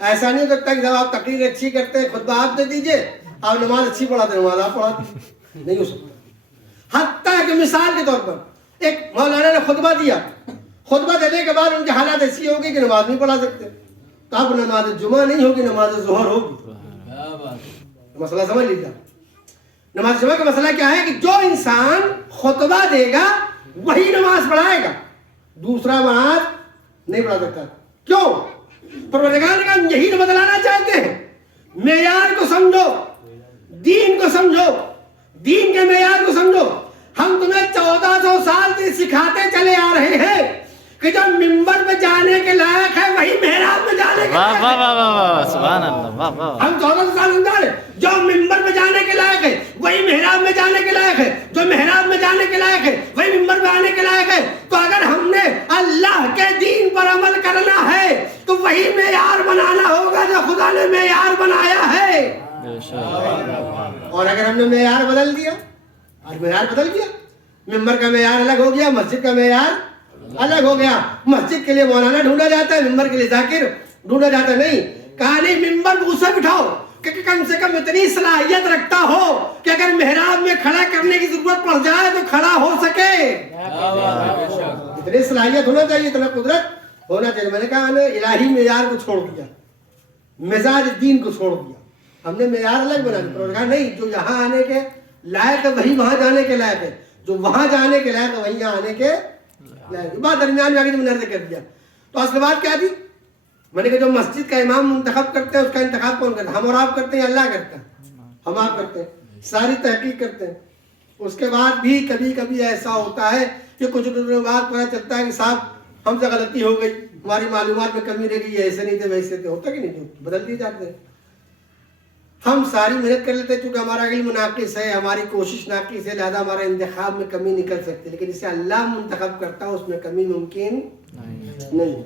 ایسا نہیں ہو سکتا کہ جب آپ تقریر اچھی کرتے ہیں خطبہ آپ دے دیجئے، آپ نماز اچھی پڑھاتے نماز آپ پڑھاتے، نہیں ہو سکتا۔ حتیٰ کہ مثال کے طور پر ایک مولانا نے خطبہ دیا، خطبہ دینے کے بعد ان کی حالات ایسی ہوگی کہ نماز نہیں پڑھا سکتے، تو اب نماز جمعہ نہیں ہوگی، نماز ظہر ہوگی۔ مسئلہ سمجھ لیجیے۔ نماز جمعہ کا مسئلہ کیا ہے کہ جو انسان خطبہ دے گا وہی نماز پڑھائے گا، دوسرا نماز نہیں پڑھا سکتا۔ کیوں؟ پروردگار نے کہا یہی تو بدلانا چاہتے ہیں، معیار کو سمجھو، دین کو سمجھو، دین کے معیار کو سمجھو۔ ہم تمہیں 1400 سال سے سکھاتے چلے آ رہے ہیں کہ جو ممبر پہ جانے کے لائق ہے وہی محراب میں جانے کے واہ لائق واہ ہے۔ واہ واہ سبحان اللہ، واہ واہ ہم 1400 سال سمجھا رہے ہیں جو ممبر پہ جانے کے لائق ہے وہی محراب میں جانے کے لائق ہے، جو محراب میں جانے کے لائق ہے وہی ممبر پہ آنے کے لائق ہے۔ تو اگر ہم نے اللہ کے دین پر عمل کرنا ہے تو وہی معیار بنانا ہوگا جو خدا نے معیار بنایا ہے۔ بے شک اور اگر ہم نے معیار بدل دیا، آج معیار بدل گیا، ممبر کا معیار الگ ہو گیا، مسجد کا معیار الگ ہو گیا۔ مسجد کے لیے مولانا ڈھونڈا جاتا ہے، ممبر کے لیے ذاکر ڈھونڈا جاتا ہے۔ نہیں، کہا نہیں ممبر کو اسے بٹھاؤ کہ کم سے کم اتنی صلاحیت رکھتا ہو کہ اگر محراب میں کھڑا کرنے کی ضرورت پڑ جائے تو کھڑا ہو سکے۔ اتنی صلاحیت ہونا چاہیے، اتنا قدرت ہونا چاہیے۔ میں نے کہا ہم نے الہی معیار کو چھوڑ دیا، مزاج دین کو چھوڑ دیا، ہم نے معیار الگ بنا دیا۔ نہیں، جو یہاں آنے کے لائق ہے وہی وہاں جانے کے لائق ہے، جو وہاں جانے کے لائق ہے وہی یہاں آنے کے لائق ہے۔ بات درمیان میں آگے جو میں نے کر دیا، تو اصل بات کیا تھی؟ میں نے کہا جو مسجد کا امام منتخب کرتے ہیں اس کا انتخاب کون کرتا ہے؟ ہم اور آپ کرتے ہیں، اللہ کرتا ہے؟ ہم آپ کرتے ہیں، ساری تحقیق کرتے ہیں۔ اس کے بعد بھی کبھی کبھی ایسا ہوتا ہے کہ کچھ دنوں بعد پتہ چلتا ہے کہ صاحب ہم سے غلطی ہو گئی، ہماری معلومات میں کمی رہ گئی، ایسے نہیں تھے ویسے تھے، ہوتا کہ نہیں تھے، بدل دیے جاتے ہیں۔ ہم ساری محنت کر لیتے ہیں چونکہ ہمارا علم ناقص ہے، ہماری کوشش ناقص ہے، لہذا ہمارا انتخاب میں کمی نکل سکتی ہے، لیکن اسے اللہ منتخب کرتا ہے، اس میں کمی ممکن نہیں۔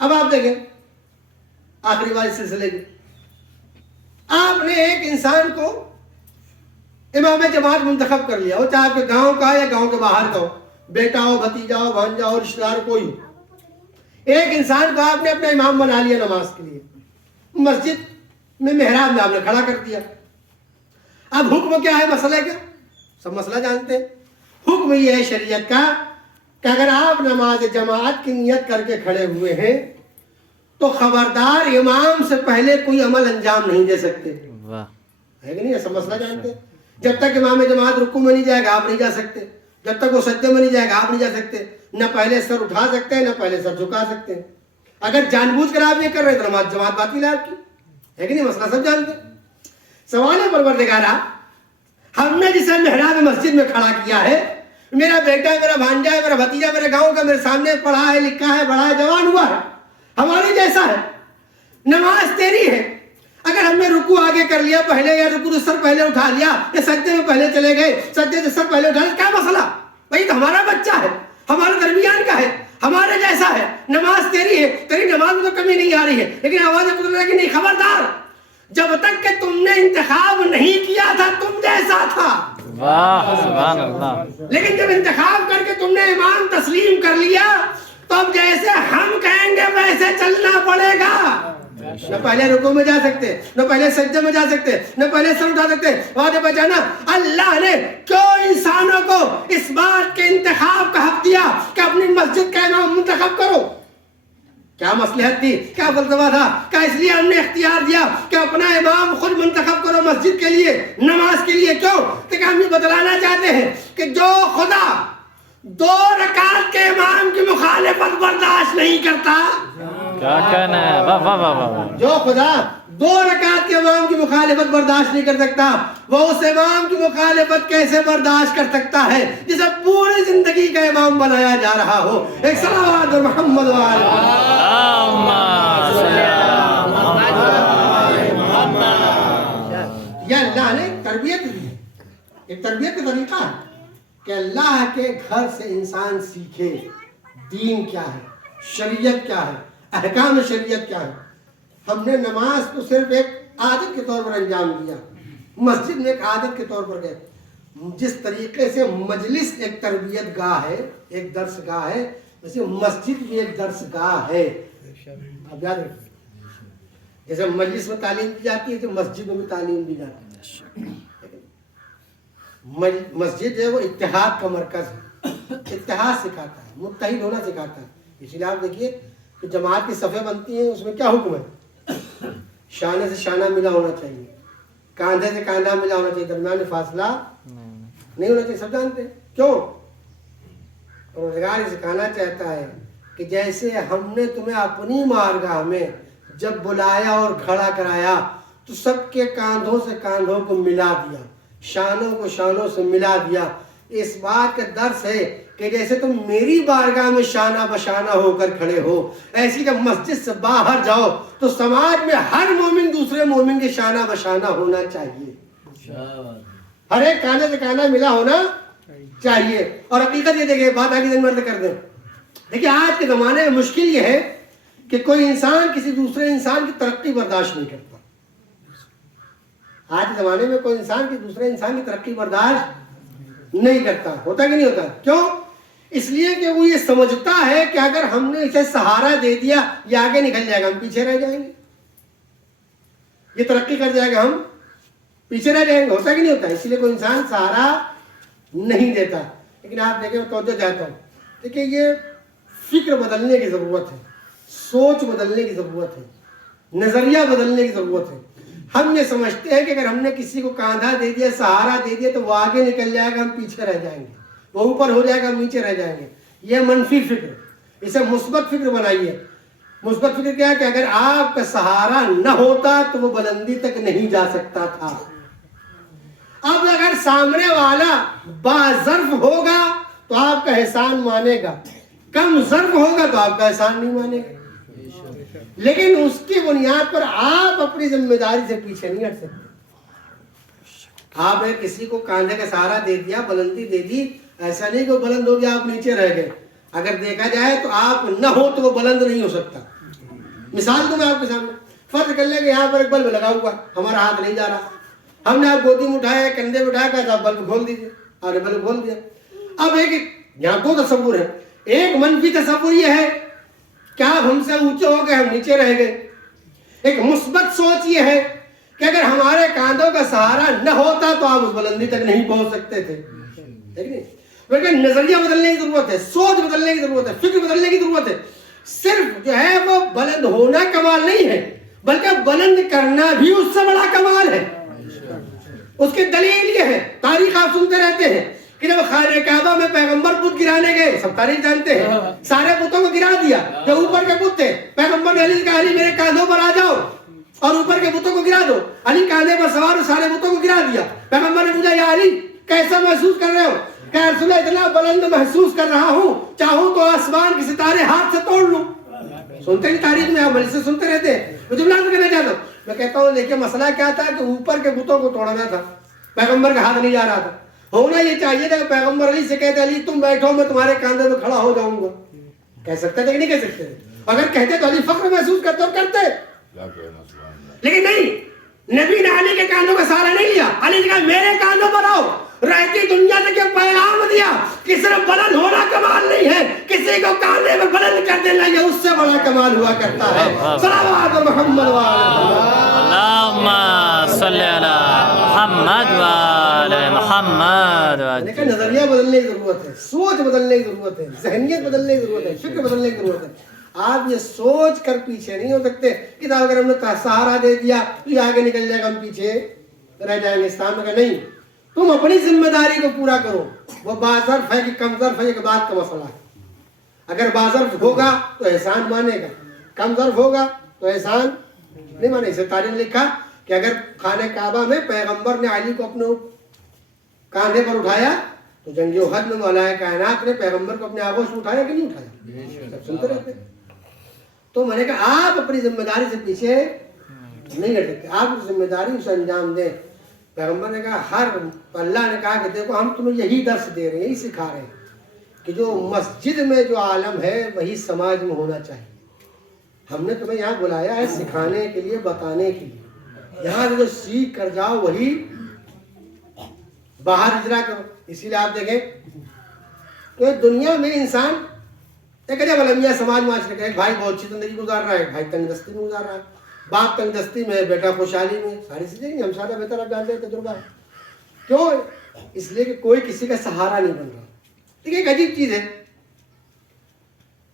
اب آپ دیکھیں آخری بات اس سلسلے کی، آپ نے ایک انسان کو امام جماعت منتخب کر لیا، وہ چاہے آپ کے گاؤں کا یا گاؤں کے باہر کا ہو، بیٹا ہو، بھتیجا ہو، بھانجا ہو، رشتہ دار کوئی ہو، ایک انسان کو آپ نے اپنا امام بنا لیا نماز کے لیے، مسجد میں محراب میں آپ نے کھڑا کر دیا۔ اب حکم کیا ہے، مسئلہ کیا؟ سب مسئلہ جانتے ہیں۔ حکم یہ ہے شریعت کا کہ اگر آپ نماز جماعت کی نیت کر کے کھڑے ہوئے ہیں تو خبردار امام سے پہلے کوئی عمل انجام نہیں دے سکتے، ہے کہ نہیں؟ سب مسئلہ جانتے ہیں۔ جب تک امام جماعت رکوع میں نہیں جائے گا آپ نہیں جا سکتے، جب تک وہ سجدے میں نہیں جائے گا آپ نہیں جا سکتے، نہ پہلے سر اٹھا سکتے ہیں نہ پہلے سر جھکا سکتے ہیں۔ اگر جان بوجھ کر آپ یہ کر رہے ہیں تو نماز جماعت باطل ہے آپ کی، ہے کہ نہیں؟ مسئلہ سب جانتے ہیں۔ سوال ہے پروردگارا، ہم نے جسے محراب مسجد میں کھڑا کیا ہے، میرا بیٹا ہے، میرا بھانجا ہے، میرا بھتیجا میرے گاؤں کا میرے سامنے پڑھا ہے، لکھا ہے، بڑا ہے، جوان ہوا ہے، ہماری جیسا ہے، نماز تیری ہے۔ اگر ہم نے رکوع آگے کر لیا پہلے، یا رکوع سے سر پہلے اٹھا لیا، یا سجدے میں پہلے چلے گئے، سجدے سے سر پہلے اٹھا لیا، کیا مسئلہ؟ بھائی تو ہمارا بچہ ہے، ہمارے درمیان کا ہے، ہمارے جیسا ہے، نماز تیری ہے، تیری نماز میں تو کمی نہیں آ رہی ہے، لیکن آواز پتہ کہ نہیں، خبردار، جب تک کہ تم نے انتخاب نہیں کیا تھا تم جیسا تھا، واہ سبحان اللہ. لیکن جب انتخاب کر کے تم نے ایمان تسلیم کر لیا تو اب جیسے ہم کہیں گے ویسے چلنا پڑے گا. نہ پہلے رکوع میں جا سکتے، نہ پہلے سجدے میں جا سکتے، نہ پہلے سر اٹھا سکتے. وعدے پہچانا اللہ نے کیوں انسانوں کو اس بات کے انتخاب کا حق دیا کہ اپنی مسجد کا امام منتخب کرو؟ کیا مصلحت تھی، کیا فلسفہ تھا؟ کیا اس لیے ہم نے اختیار دیا کہ اپنا امام خود منتخب کرو مسجد کے لیے، نماز کے لیے؟ کیوں کہ ہم یہ بتلانا چاہتے ہیں کہ جو خدا 2 رکعت کے امام کی مخالفت برداشت نہیں کرتا، کیا کہنا ہے، واہ واہ واہ واہ. جو خدا 2 رکعت کے امام کی مخالفت برداشت نہیں کر سکتا، وہ اس امام کی مخالفت کیسے برداشت کر سکتا ہے جسے پوری زندگی کا امام بنایا جا رہا ہو؟ ایک صلوات اور محمد اللہم صلی علی محمد. یہ اللہ نے تربیت دی ہے، ایک تربیت کا طریقہ ہے کہ اللہ کے گھر سے انسان سیکھے دین کیا ہے، شریعت کیا ہے، احکام شریعت کیا ہے. ہم نے نماز کو صرف ایک عادت کے طور پر انجام دیا، مسجد میں ایک عادت کے طور پر گئے. جس طریقے سے مجلس ایک تربیت گاہ ہے، ایک درس گاہ ہے، ویسے مسجد بھی ایک درس گاہ ہے. اب یاد رکھیں، جیسے مجلس میں تعلیم دی جاتی ہے تو مسجد میں بھی تعلیم دی جاتی ہے. مسجد ہے وہ اتحاد کا مرکز ہے، اتحاد سکھاتا ہے، متحد ہونا سکھاتا ہے. اس لیے آپ دیکھیے کہ جماعت کی صفیں بنتی ہیں، اس میں کیا حکم ہے؟ شانے سے شانہ ملا ہونا چاہیے، کاندھے سے کاندھا ملا ہونا چاہیے، درمیان میں فاصلہ نہیں ہونا چاہیے. سب جانتے ہیں کیوں؟ روزگار سکھانا چاہتا ہے کہ جیسے ہم نے تمہیں اپنی مارگاہ میں جب بلایا اور کھڑا کرایا تو سب کے کاندھوں سے کاندھوں کو ملا دیا، شانوں کو شانوں سے ملا دیا. اس بات کا درس ہے کہ جیسے تم میری بارگاہ میں شانہ بشانہ ہو کر کھڑے ہو، ایسی جب مسجد سے باہر جاؤ تو سماج میں ہر مومن دوسرے مومن کے شانہ بشانہ ہونا چاہیے، ہر ایک کاندھے سے کاندھا ملا ہونا چاہیے. اور حقیقت یہ دیکھیں، بات آگے دن مرد کر دیں. دیکھیں آج کے زمانے میں مشکل یہ ہے کہ کوئی انسان کسی دوسرے انسان کی ترقی برداشت نہیں کرتا. آج کے زمانے میں کوئی انسان کسی دوسرے انسان کی ترقی برداشت نہیں کرتا. ہوتا کہ نہیں ہوتا؟ کیوں؟ اس لیے کہ وہ یہ سمجھتا ہے کہ اگر ہم نے اسے سہارا دے دیا یہ آگے نکل جائے گا، ہم پیچھے رہ جائیں گے. یہ ترقی کر جائے گا، ہم پیچھے رہ جائیں گے. ہوتا کہ نہیں ہوتا؟ اس لیے کوئی انسان سہارا نہیں دیتا. لیکن آپ دیکھیں، میں توجہ چاہتا ہوں، دیکھیں یہ فکر بدلنے کی ضرورت ہے، سوچ بدلنے کی ضرورت ہے، نظریہ بدلنے کی ضرورت ہے. ہم یہ سمجھتے ہیں کہ اگر ہم نے کسی کو کاندھا دے دیا، سہارا دے دیا تو وہ آگے نکل جائے گا، ہم پیچھے رہ جائیں گے، وہ اوپر ہو جائے گا، ہم نیچے رہ جائیں گے. یہ منفی فکر، اسے مثبت فکر بنائیے. مثبت فکر کیا ہے کہ اگر آپ کا سہارا نہ ہوتا تو وہ بلندی تک نہیں جا سکتا تھا. اب اگر سامنے والا باظرف ہوگا تو آپ کا احسان مانے گا، کم ظرف ہوگا تو آپ کا احسان نہیں مانے گا. لیکن اس کی بنیاد پر آپ اپنی ذمہ داری سے پیچھے نہیں ہٹ سکتے. آپ نے کسی کو کاندھے کا سہارا دے دیا، بلندی دے دی، ایسا نہیں کہ وہ بلند ہو گیا آپ نیچے رہ گئے. اگر دیکھا جائے تو آپ نہ ہو تو وہ بلند نہیں ہو سکتا. مثال دوں میں آپ کے سامنے، فرض کر لیں کہ یہاں پر ایک بلب لگا ہوا، ہمارا ہاتھ نہیں جا رہا، ہم نے آپ گودی میں اٹھایا، کندھے میں اٹھایا، کہا بلب کھول دیجیے، آپ نے بلب کھول دیا. اب ایک یہاں 2 تصور ہے. ایک منفی تصور یہ ہے کہ آپ ہم سے اونچے ہو گئے، ہم نیچے رہ گئے. ایک مثبت سوچ یہ ہے کہ اگر ہمارے کاندھوں کا سہارا نہ ہوتا تو آپ اس بلندی تک نہیں پہنچ سکتے تھے. لیکن نظریہ بدلنے کی ضرورت ہے، سوچ بدلنے کی ضرورت ہے، فکر بدلنے کی ضرورت ہے. صرف جو ہے وہ بلند ہونا کمال نہیں ہے، بلکہ بلند کرنا بھی اس سے بڑا کمال ہے. اس کی دلیل یہ ہے، تاریخ آپ سنتے رہتے ہیں کہ جب خانہ کعبہ میں پیغمبر بت گرانے گئے، سب تاریخ جانتے ہیں، سارے بتوں کو گرا دیا. جو اوپر کے بت تھے، پیغمبر نے علی سے کہا، علی میرے کاندھوں پر آ جاؤ اور اوپر کے بتوں کو گرا دو. علی کاندھے پر سوار سارے بتوں کو گرا دیا. پیغمبر نے پوچھا، یا علی کیسا محسوس کر رہے ہو؟ کہ رسول اللہ اتنا بلند محسوس کر رہا ہوں، چاہوں تو آسمان کے ستارے ہاتھ سے توڑ لوں. سنتے نہیں تاریخ میں، آپ بڑے سے سنتے رہتے ہیں. میں جملہ کہنا چاہتا ہوں، میں کہتا ہوں دیکھیں مسئلہ کیا تھا کہ اوپر کے بتوں کو توڑنا تھا، پیغمبر کا ہاتھ نہیں جا رہا تھا. ہونا یہ چاہیے تھا کہ پیغمبر علی سے کہتے علی تم بیٹھو میں تمہارے کاندھے میں کھڑا ہو جاؤں گا. کہہ سکتے تھے کہ نہیں کہہ سکتے تھے؟ اگر کہتے تو علی فخر محسوس کرتے اور کرتے, لیکن نہیں. نبی نے علی کے کاندھوں کا سہارا نہیں لیا. علی نے کہا میرے کاندھوں پر آؤ. رہتی دنیا تک یہ پیغام دیا کہ صرف بلند ہونا کمال نہیں ہے, کسی کو کاندھے میں بلند کر دینا یہ اس سے بڑا کمال ہوا کرتا ہے. صلوات محمد اللہم صلی علی محمد وعلی محمد. نظریہ بدلنے کی ضرورت ہے, سوچ بدلنے کی ضرورت ہے, ذہنیت بدلنے کی ضرورت ہے, فکر بدلنے کی ضرورت ہے. آپ یہ سوچ کر پیچھے نہیں ہو سکتے کہ اگر ہم نے سہارا دے دیا تو یہ آگے نکل جائے گا, ہم پیچھے رہ جائیں گے. اسلام کا نہیں, تم اپنی ذمہ داری کو پورا کرو. وہ باظرف ہے کہ کم ظرف ہے, ایک بات کا مسئلہ ہے. اگر باظرف ہوگا تو احسان مانے گا, کم ظرف ہوگا تو احسان نہیں مانے. اسے تاریخ نے لکھا کہ اگر خانہ کعبہ میں پیغمبر نے علی کو اپنے کاندھے پر اٹھایا تو جنگ احد میں مولا کائنات نے پیغمبر کو اپنے آغوش میں اٹھایا کہ نہیں اٹھایا؟ سب سنتے رہتے. تو میں نے کہا آپ اپنی ذمہ داری سے پیچھے نہیں ہٹ سکتے, آپ ذمہ داری اسے انجام دیں. پیغمبر نے کہا اللہ نے کہا کہ دیکھو ہم تمہیں یہی درس دے رہے ہیں, یہی سکھا رہے ہیں کہ جو مسجد میں جو عالم ہے وہی سماج میں ہونا چاہیے. ہم نے تمہیں یہاں بلایا ہے سکھانے کے لیے, بتانے کے لیے. یہاں جو سیکھ کر جاؤ وہی باہر اجرا کرو. اسی لیے آپ دیکھیں کہ دنیا میں انسان ایک عجب المیہ سماج معاشرے کا, ایک بھائی بہت اچھی زندگی گزار رہا ہے, ایک بھائی تنگ دستی میں گزار رہا ہے. باپ تنگ دستی میں, بیٹا خوشحالی میں, ساری چیزیں نہیں. ہم زیادہ بہتر آپ جانتے ہیں تجربہ ہے. کیوں؟ اس لیے کہ کوئی کسی کا سہارا نہیں بن رہا. دیکھیں ایک عجیب چیز ہے,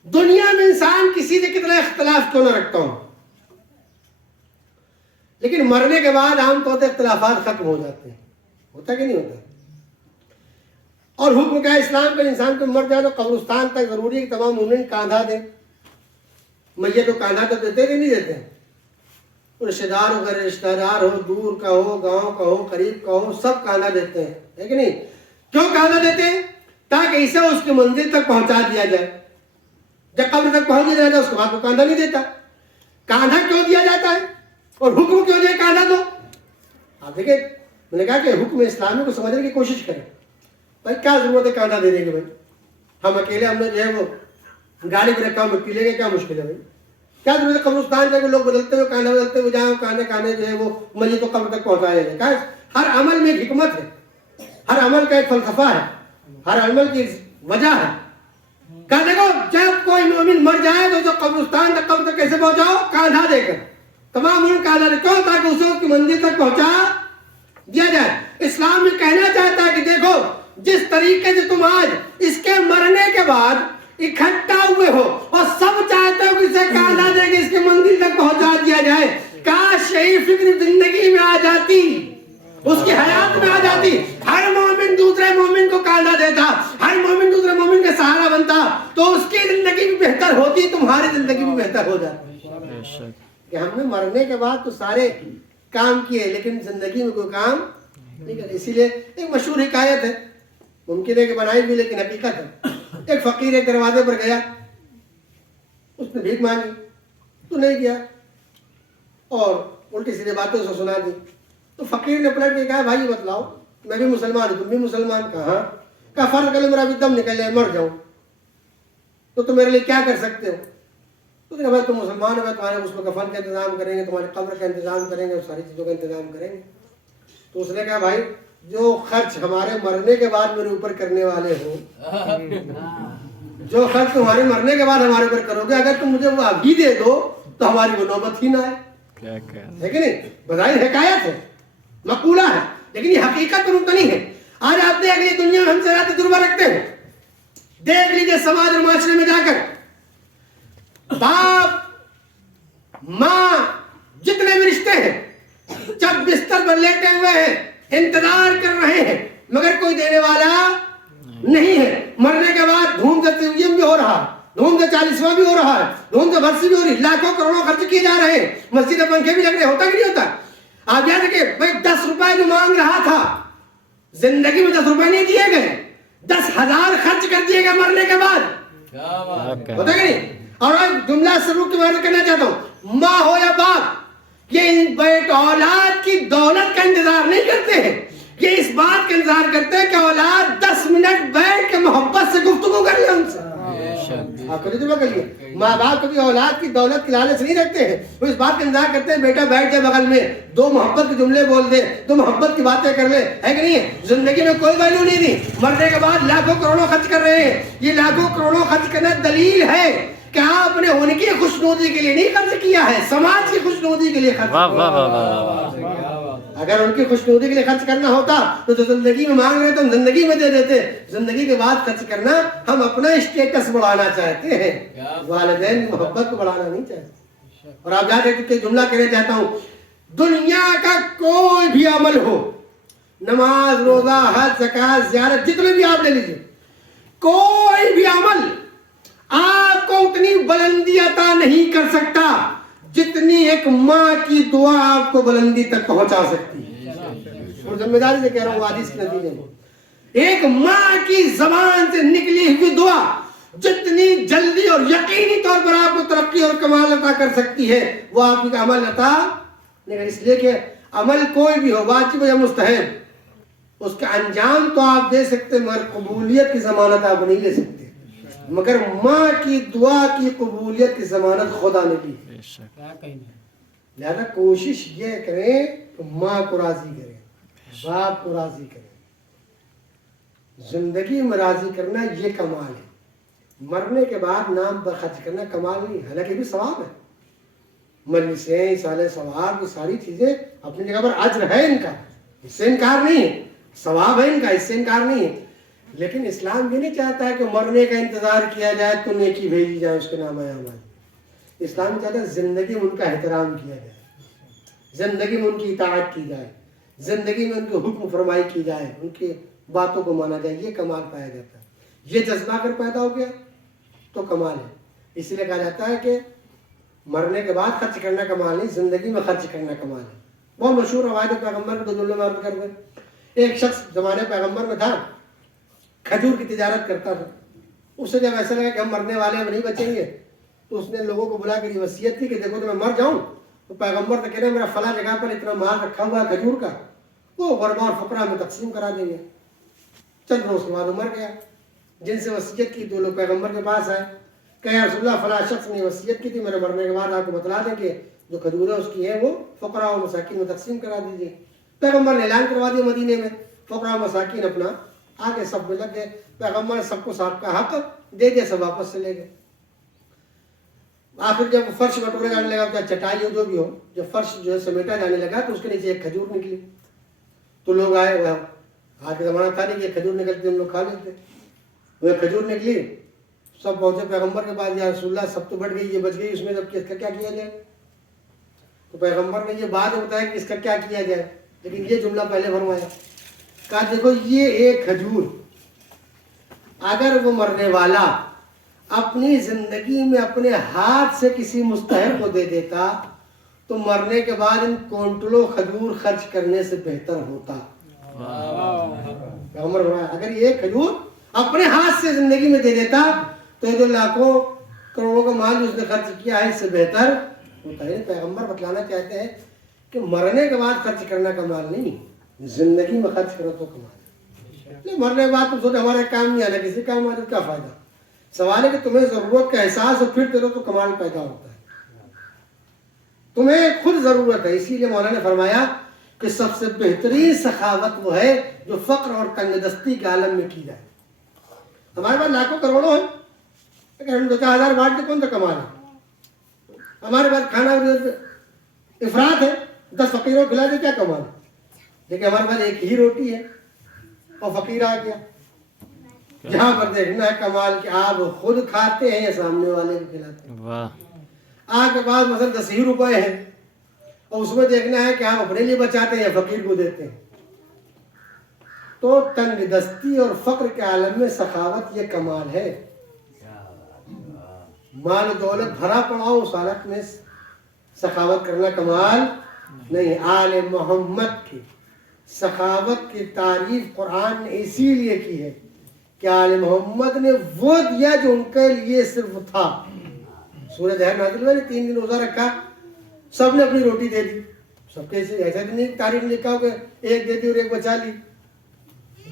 دنیا میں انسان کسی سے کتنا اختلاف کیوں نہ رکھتا ہوں, لیکن مرنے کے بعد عام طور پر اختلافات ختم ہو جاتے ہیں. ہوتا کہ نہیں ہوتا؟ اور حکم کیا ہے اسلام کا, انسان کو مر جائے تو قبرستان تک ضروری ہے کہ تمام مومن کاندھا دیں. میت کو کاندھا تو دیتے کہ نہیں دیتے؟ رشتہ دار ہو, غیر رشتہ دار ہو, دور کا ہو, گاؤں کا ہو, قریب کا ہو, سب کاندھا دیتے ہیں, ہے کہ نہیں؟ کیوں کاندھا دیتے ہیں؟ تاکہ اسے اس کی منزل تک پہنچا دیا جائے. جب قبر تک پہنچ دیا جائے اس کے بعد وہ کاندھا نہیں دیتا. کاندھا کیوں دیا جاتا ہے اور حکم کیوں دیا کاندھا دو؟ آپ دیکھیں, میں نے کہا کہ حکم اسلامی کو سمجھنے کی کوشش کریں. بھائی کیا ضرورت ہے کاندھا دینے کی؟ بھائی ہم اکیلے, ہم نے جو ہے وہ گاڑی پہ رکھا ہوں, مٹی لے کے کیا مشکل ہے؟ بھائی کیا ضرورت ہے قبرستان جا کے لوگ بدلتے ہوئے کاندھا بدلتے ہوئے جائیں, کاندھے جو ہے وہ میت کو قبر تک پہنچایا جائے. ہر عمل میں ایک حکمت ہے, ہر عمل کا ایک فلسفہ ہے, ہر عمل کی وجہ ہے. کہا دیکھو جب کوئی مومن مر جائے تو جو قبرستان تک, قبر تک کیسے پہنچاؤ؟ کاندھا دے کر. تمام مومن کاندھا دے. کیوں؟ تاکہ اسے اس کی منزل تک پہنچا دیا جائے. اسلام میں کہنا چاہتا ہے کہ دیکھو جس طریقے سے تم آج اس کے مرنے کے بعد اکٹھا ہوئے ہو اور سب چاہتے ہو کہ اسے کاندھا دے کے اس کے منزل تک پہنچا دیا جائے, کاش یہی فکر زندگی میں آ جاتی, اس کی حیات میں آ جاتی. ہر مومن دوسرے مومن کو کاندھا دیتا, ہر مومن دوسرے مومن کا سہارا بنتا, تو اس کی زندگی بھی بہتر ہوتی, تمہاری زندگی بھی بہتر ہو جاتی. کہ ہم نے مرنے کے بعد تو سارے کام کیے لیکن زندگی میں کوئی کام نہیں کرے. اسی لیے ایک مشہور حکایت ہے, ممکن ہے کہ بنائی بھی لیکن حقیقت ہے. ایک فقیر ایک دروازے پر گیا, اس نے بھیک مانگی تو نہیں کیا اور الٹی سیدھی باتیں اسے سنا دی. تو فقیر نے پلٹ کے کہا بھائی بتلاؤ, میں بھی مسلمان ہوں, تم بھی مسلمان. کہا کہا فرض کر میرا بھی دم نکل جائے, مر جاؤں, تو تم میرے لیے کیا کر سکتے ہو؟ تو کہا بھائی تم مسلمان ہو, تمہارے اس میں کفن کا انتظام کریں گے, تمہاری قبر کا انتظام کریں گے, اور ساری چیزوں کا انتظام کریں گے. تو اس نے کہا بھائی جو خرچ ہمارے مرنے کے بعد میرے اوپر کرنے والے ہو, جو خرچ تمہارے مرنے کے بعد ہمارے اوپر کرو گے, اگر تم مجھے وہ ابھی دے دو تو ہماری وہ نوبت ہی نہ آئے. ہے کہ نہیں؟ بظاہر حکایت ہے, مقولہ ہے, لیکن یہ حقیقت پر مبتنی ہے. آج آپ دیکھ لیجیے دنیا میں ہم سے زیادہ تجربہ رکھتے ہیں. دیکھ لیجیے سماج اور معاشرے میں جا کر باپ ماں جتنے بھی رشتے ہیں جب بستر پر لیٹے ہوئے ہیں, انتظار کر رہے ہیں, مگر کوئی دینے والا نہیں ہے. مرنے کے بعد دھوم سے تیویم بھی ہو رہا ہے, دھوم سے 40واں بھی ہو رہا ہے, دھوم سے برسی بھی ہو رہی, لاکھوں کروڑوں خرچ کیے جا رہے ہیں, مسجد میں پنکھے بھی لگ رہے. ہوتا کہ نہیں ہوتا؟ آپ یاد رکھیں بھائی 10 روپے جو مانگ رہا تھا زندگی میں 10 روپے نہیں دیے گئے, 10,000 خرچ کر دیے گئے مرنے کے بعد. ہوتا کہ نہیں؟ اور ایک جملہ سلوک کے بارے میں کہنا چاہتا ہوں, ماں ہو یا باپ, یہ بیٹ اولاد کی دولت کا انتظار نہیں کرتے ہیں یہ اس بات کا انتظار کرتے ہیں کہ اولاد 10 منٹ بیٹھ کے محبت سے گفتگو کر لیں ان سے. آپ کو تجربہ کریے, ماں باپ کبھی اولاد کی دولت کی لالچ نہیں رکھتے ہیں, وہ اس بات کا انتظار کرتے ہیں بیٹا بیٹھ جائے بغل میں, 2 محبت کے جملے بول دے, 2 محبت کی باتیں کر لے, ہے کہ نہیں. زندگی میں کوئی ویلیو نہیں دی, مرنے کے بعد لاکھوں کروڑوں خرچ کر رہے ہیں. یہ لاکھوں کروڑوں خرچ کرنا دلیل ہے کہ آپ نے ان کی خوشنودی کے لیے نہیں خرچ کیا ہے, سماج کی خوشنودی کے لیے خرچ واہ کیا. واہ واہ واہ. اگر ان کی خوشنودی کے لیے خرچ کرنا ہوتا تو جو زندگی میں مانگ رہے تو ہم زندگی میں دے دیتے. زندگی کے بعد خرچ کرنا, ہم اپنا اسٹیٹس بڑھانا چاہتے ہیں, والدین کی محبت کو بڑھانا نہیں چاہتے. اور آپ یاد رکھیں کہ جملہ کہنا چاہتا ہوں, دنیا کا کوئی بھی عمل ہو, نماز, روزہ, حج, زکات, زیارت, جتنے بھی آپ لے لیجیے, کوئی بھی عمل آپ کو اتنی بلندی عطا نہیں کر سکتا جتنی ایک ماں کی دعا آپ کو بلندی تک پہنچا سکتی ہے. اور ذمہ داری سے کہہ رہا ہوں, حدیث کے نتیجے میں ایک ماں کی زبان سے نکلی ہوئی دعا جتنی جلدی اور یقینی طور پر آپ کو ترقی اور کمال عطا کر سکتی ہے, وہ آپ کا عمل عطا نہیں. اس لیے کہ عمل کوئی بھی ہو, واجب یا مستحب, اس کا انجام تو آپ دے سکتے مگر قبولیت کی ضمانت آپ نہیں لے سکتے. مگر ماں کی دعا کی قبولیت کی ضمانت خدا نے دی. لہذا کوشش یہ کریں کہ ماں کو راضی کریں, باپ کو راضی کریں. زندگی میں راضی کرنا یہ کمال ہے. مرنے کے بعد نام پر خرچ کرنا کمال نہیں, حالانکہ بھی ثواب ہے. مجلسیں, سال ثواب, یہ ساری چیزیں اپنی جگہ پر اجر ہے ان کا, اس سے انکار نہیں ہے. ثواب ہے ان کا, اس سے انکار نہیں ہے. لیکن اسلام یہ نہیں چاہتا ہے کہ مرنے کا انتظار کیا جائے تو نیکی بھیجی جائے اس کے نام اعمال. اسلام چاہتا ہے زندگی میں ان کا احترام کیا جائے, زندگی میں ان کی اطاعت کی جائے, زندگی میں ان کی حکم فرمائی کی جائے, ان کی باتوں کو مانا جائے. یہ کمال پایا جاتا ہے. یہ جذبہ اگر پیدا ہو گیا تو کمال ہے. اس لیے کہا جاتا ہے کہ مرنے کے بعد خرچ کرنا کمال نہیں, زندگی میں خرچ کرنا کمال ہے. بہت مشہور روایت پیغمبر کے 2 جملے میں عرض کر دیں. ایک شخص زمانے پیغمبر میں تھا, کھجور کی تجارت کرتا تھا. اسے جب ایسا لگا کہ ہم مرنے والے ہم نہیں بچیں گے تو اس نے لوگوں کو بلا کر یہ وصیت کی کہ دیکھو تو میں مر جاؤں تو پیغمبر نے کہنا میرا فلاں جگہ پر اتنا مال رکھا ہوا ہے کھجور کا, وہ غربا اور فقراء میں تقسیم کرا دیں گے. چند روز کے بعد وہ مر گیا. جن سے وصیت کی تو لوگ پیغمبر کے پاس آئے, کہ یا رسول اللہ فلاں شخص نے وصیت کی تھی, میرے مرنے کے بعد آپ کو بتلا دیں کہ جو کھجوریں اس کی ہیں وہ فقراء و مساکین میں تقسیم کرا دیجیے. پیغمبر نے اعلان کروا دیا مدینے میں, فقراء و مساکین اپنا آگے سب میں لگ گئے. پیغمبر نے سب کو صاحب کا حق دے دیا, سب واپس سے لے گئے. آخر جب فرش بٹورے جانے لگا, چاہے چٹائی ہو جو بھی ہو, جب فرش جو ہے سمیٹا جانے لگا تو اس کے نیچے ایک کھجور نکلی. تو لوگ آئے, وہ آج کے زمانہ تھا نہیں کہ کھجور نکلتی ہم لوگ کھا لیتے. وہ کھجور نکلی, سب پہنچے پیغمبر کے پاس, یا رسول اللہ سب تو بٹ گئی, یہ بچ گئی, اس میں جب اس کا کیا کیا جائے. تو پیغمبر نے یہ بات بتایا کہ اس کا کیا کیا جائے, لیکن یہ جملہ پہلے فرمایا, کہا دیکھو یہ ایک کھجور اگر وہ مرنے والا اپنی زندگی میں اپنے ہاتھ سے کسی مستحق کو دے دیتا تو مرنے کے بعد ان کونٹلوں کھجور خرچ کرنے سے بہتر ہوتا. پیغمبر فرمایا اگر یہ کھجور اپنے ہاتھ سے زندگی میں دے دیتا تو یہ جو لاکھوں کروڑوں کا مال جو اس نے خرچ کیا ہے اس سے بہتر ہوتا ہے. پیغمبر بتلانا چاہتے ہیں کہ مرنے کے بعد خرچ کرنا کمال نہیں, زندگی میں خرچ کرو تو کمال ہے. مرنے کے بعد تم سوچو ہمارا کام نہیں آنا, کسی کام آنا کیا فائدہ. سوال ہے کہ تمہیں ضرورت کا احساس ہو پھر کرو تو کمال پیدا ہوتا ہے. تمہیں خود ضرورت ہے. اسی لیے مولانا نے فرمایا کہ سب سے بہترین سخاوت وہ ہے جو فقر اور تنگ دستی کے عالم میں کی جائے. ہمارے پاس لاکھوں کروڑوں ہیں, اگر ہم 2-4 بانٹ کے کون سا کمال ہے. ہمارے پاس کھانا افراد ہے, 10 فقیروں کھلا دے کیا کمال ہے. لیکن ہمارے پاس ایک ہی روٹی ہے اور فقیر آ گیا. جہاں پر دیکھنا ہے کمال کہ آپ خود کھاتے ہیں یا سامنے والے کو کھلاتے ہیں. آپ کے پاس مثلا 10 ہی روپے ہیں اور اس میں دیکھنا ہے کہ آپ اپنے لیے بچاتے ہیں یا فقیر کو دیتے ہیں. تو تنگ دستی اور فقر کے عالم میں سخاوت یہ کمال ہے. مال و دولت بھرا پڑا ہو اس حالت میں سخاوت کرنا کمال نہیں. آل محمد کی سخاوت کی تعریف قرآن نے اسی لیے کی ہے کہ آل محمد نے وہ دیا جو ان کے لیے صرف تھا. سورہ ظہر نازل ہوئی, 3 دن روزہ رکھا, سب نے اپنی روٹی دے دی. سب کے ایسا نہیں تاریخ لکھا ہو کہ ایک دے دی اور ایک بچا لی.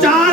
4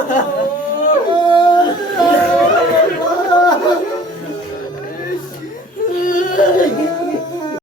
اللہ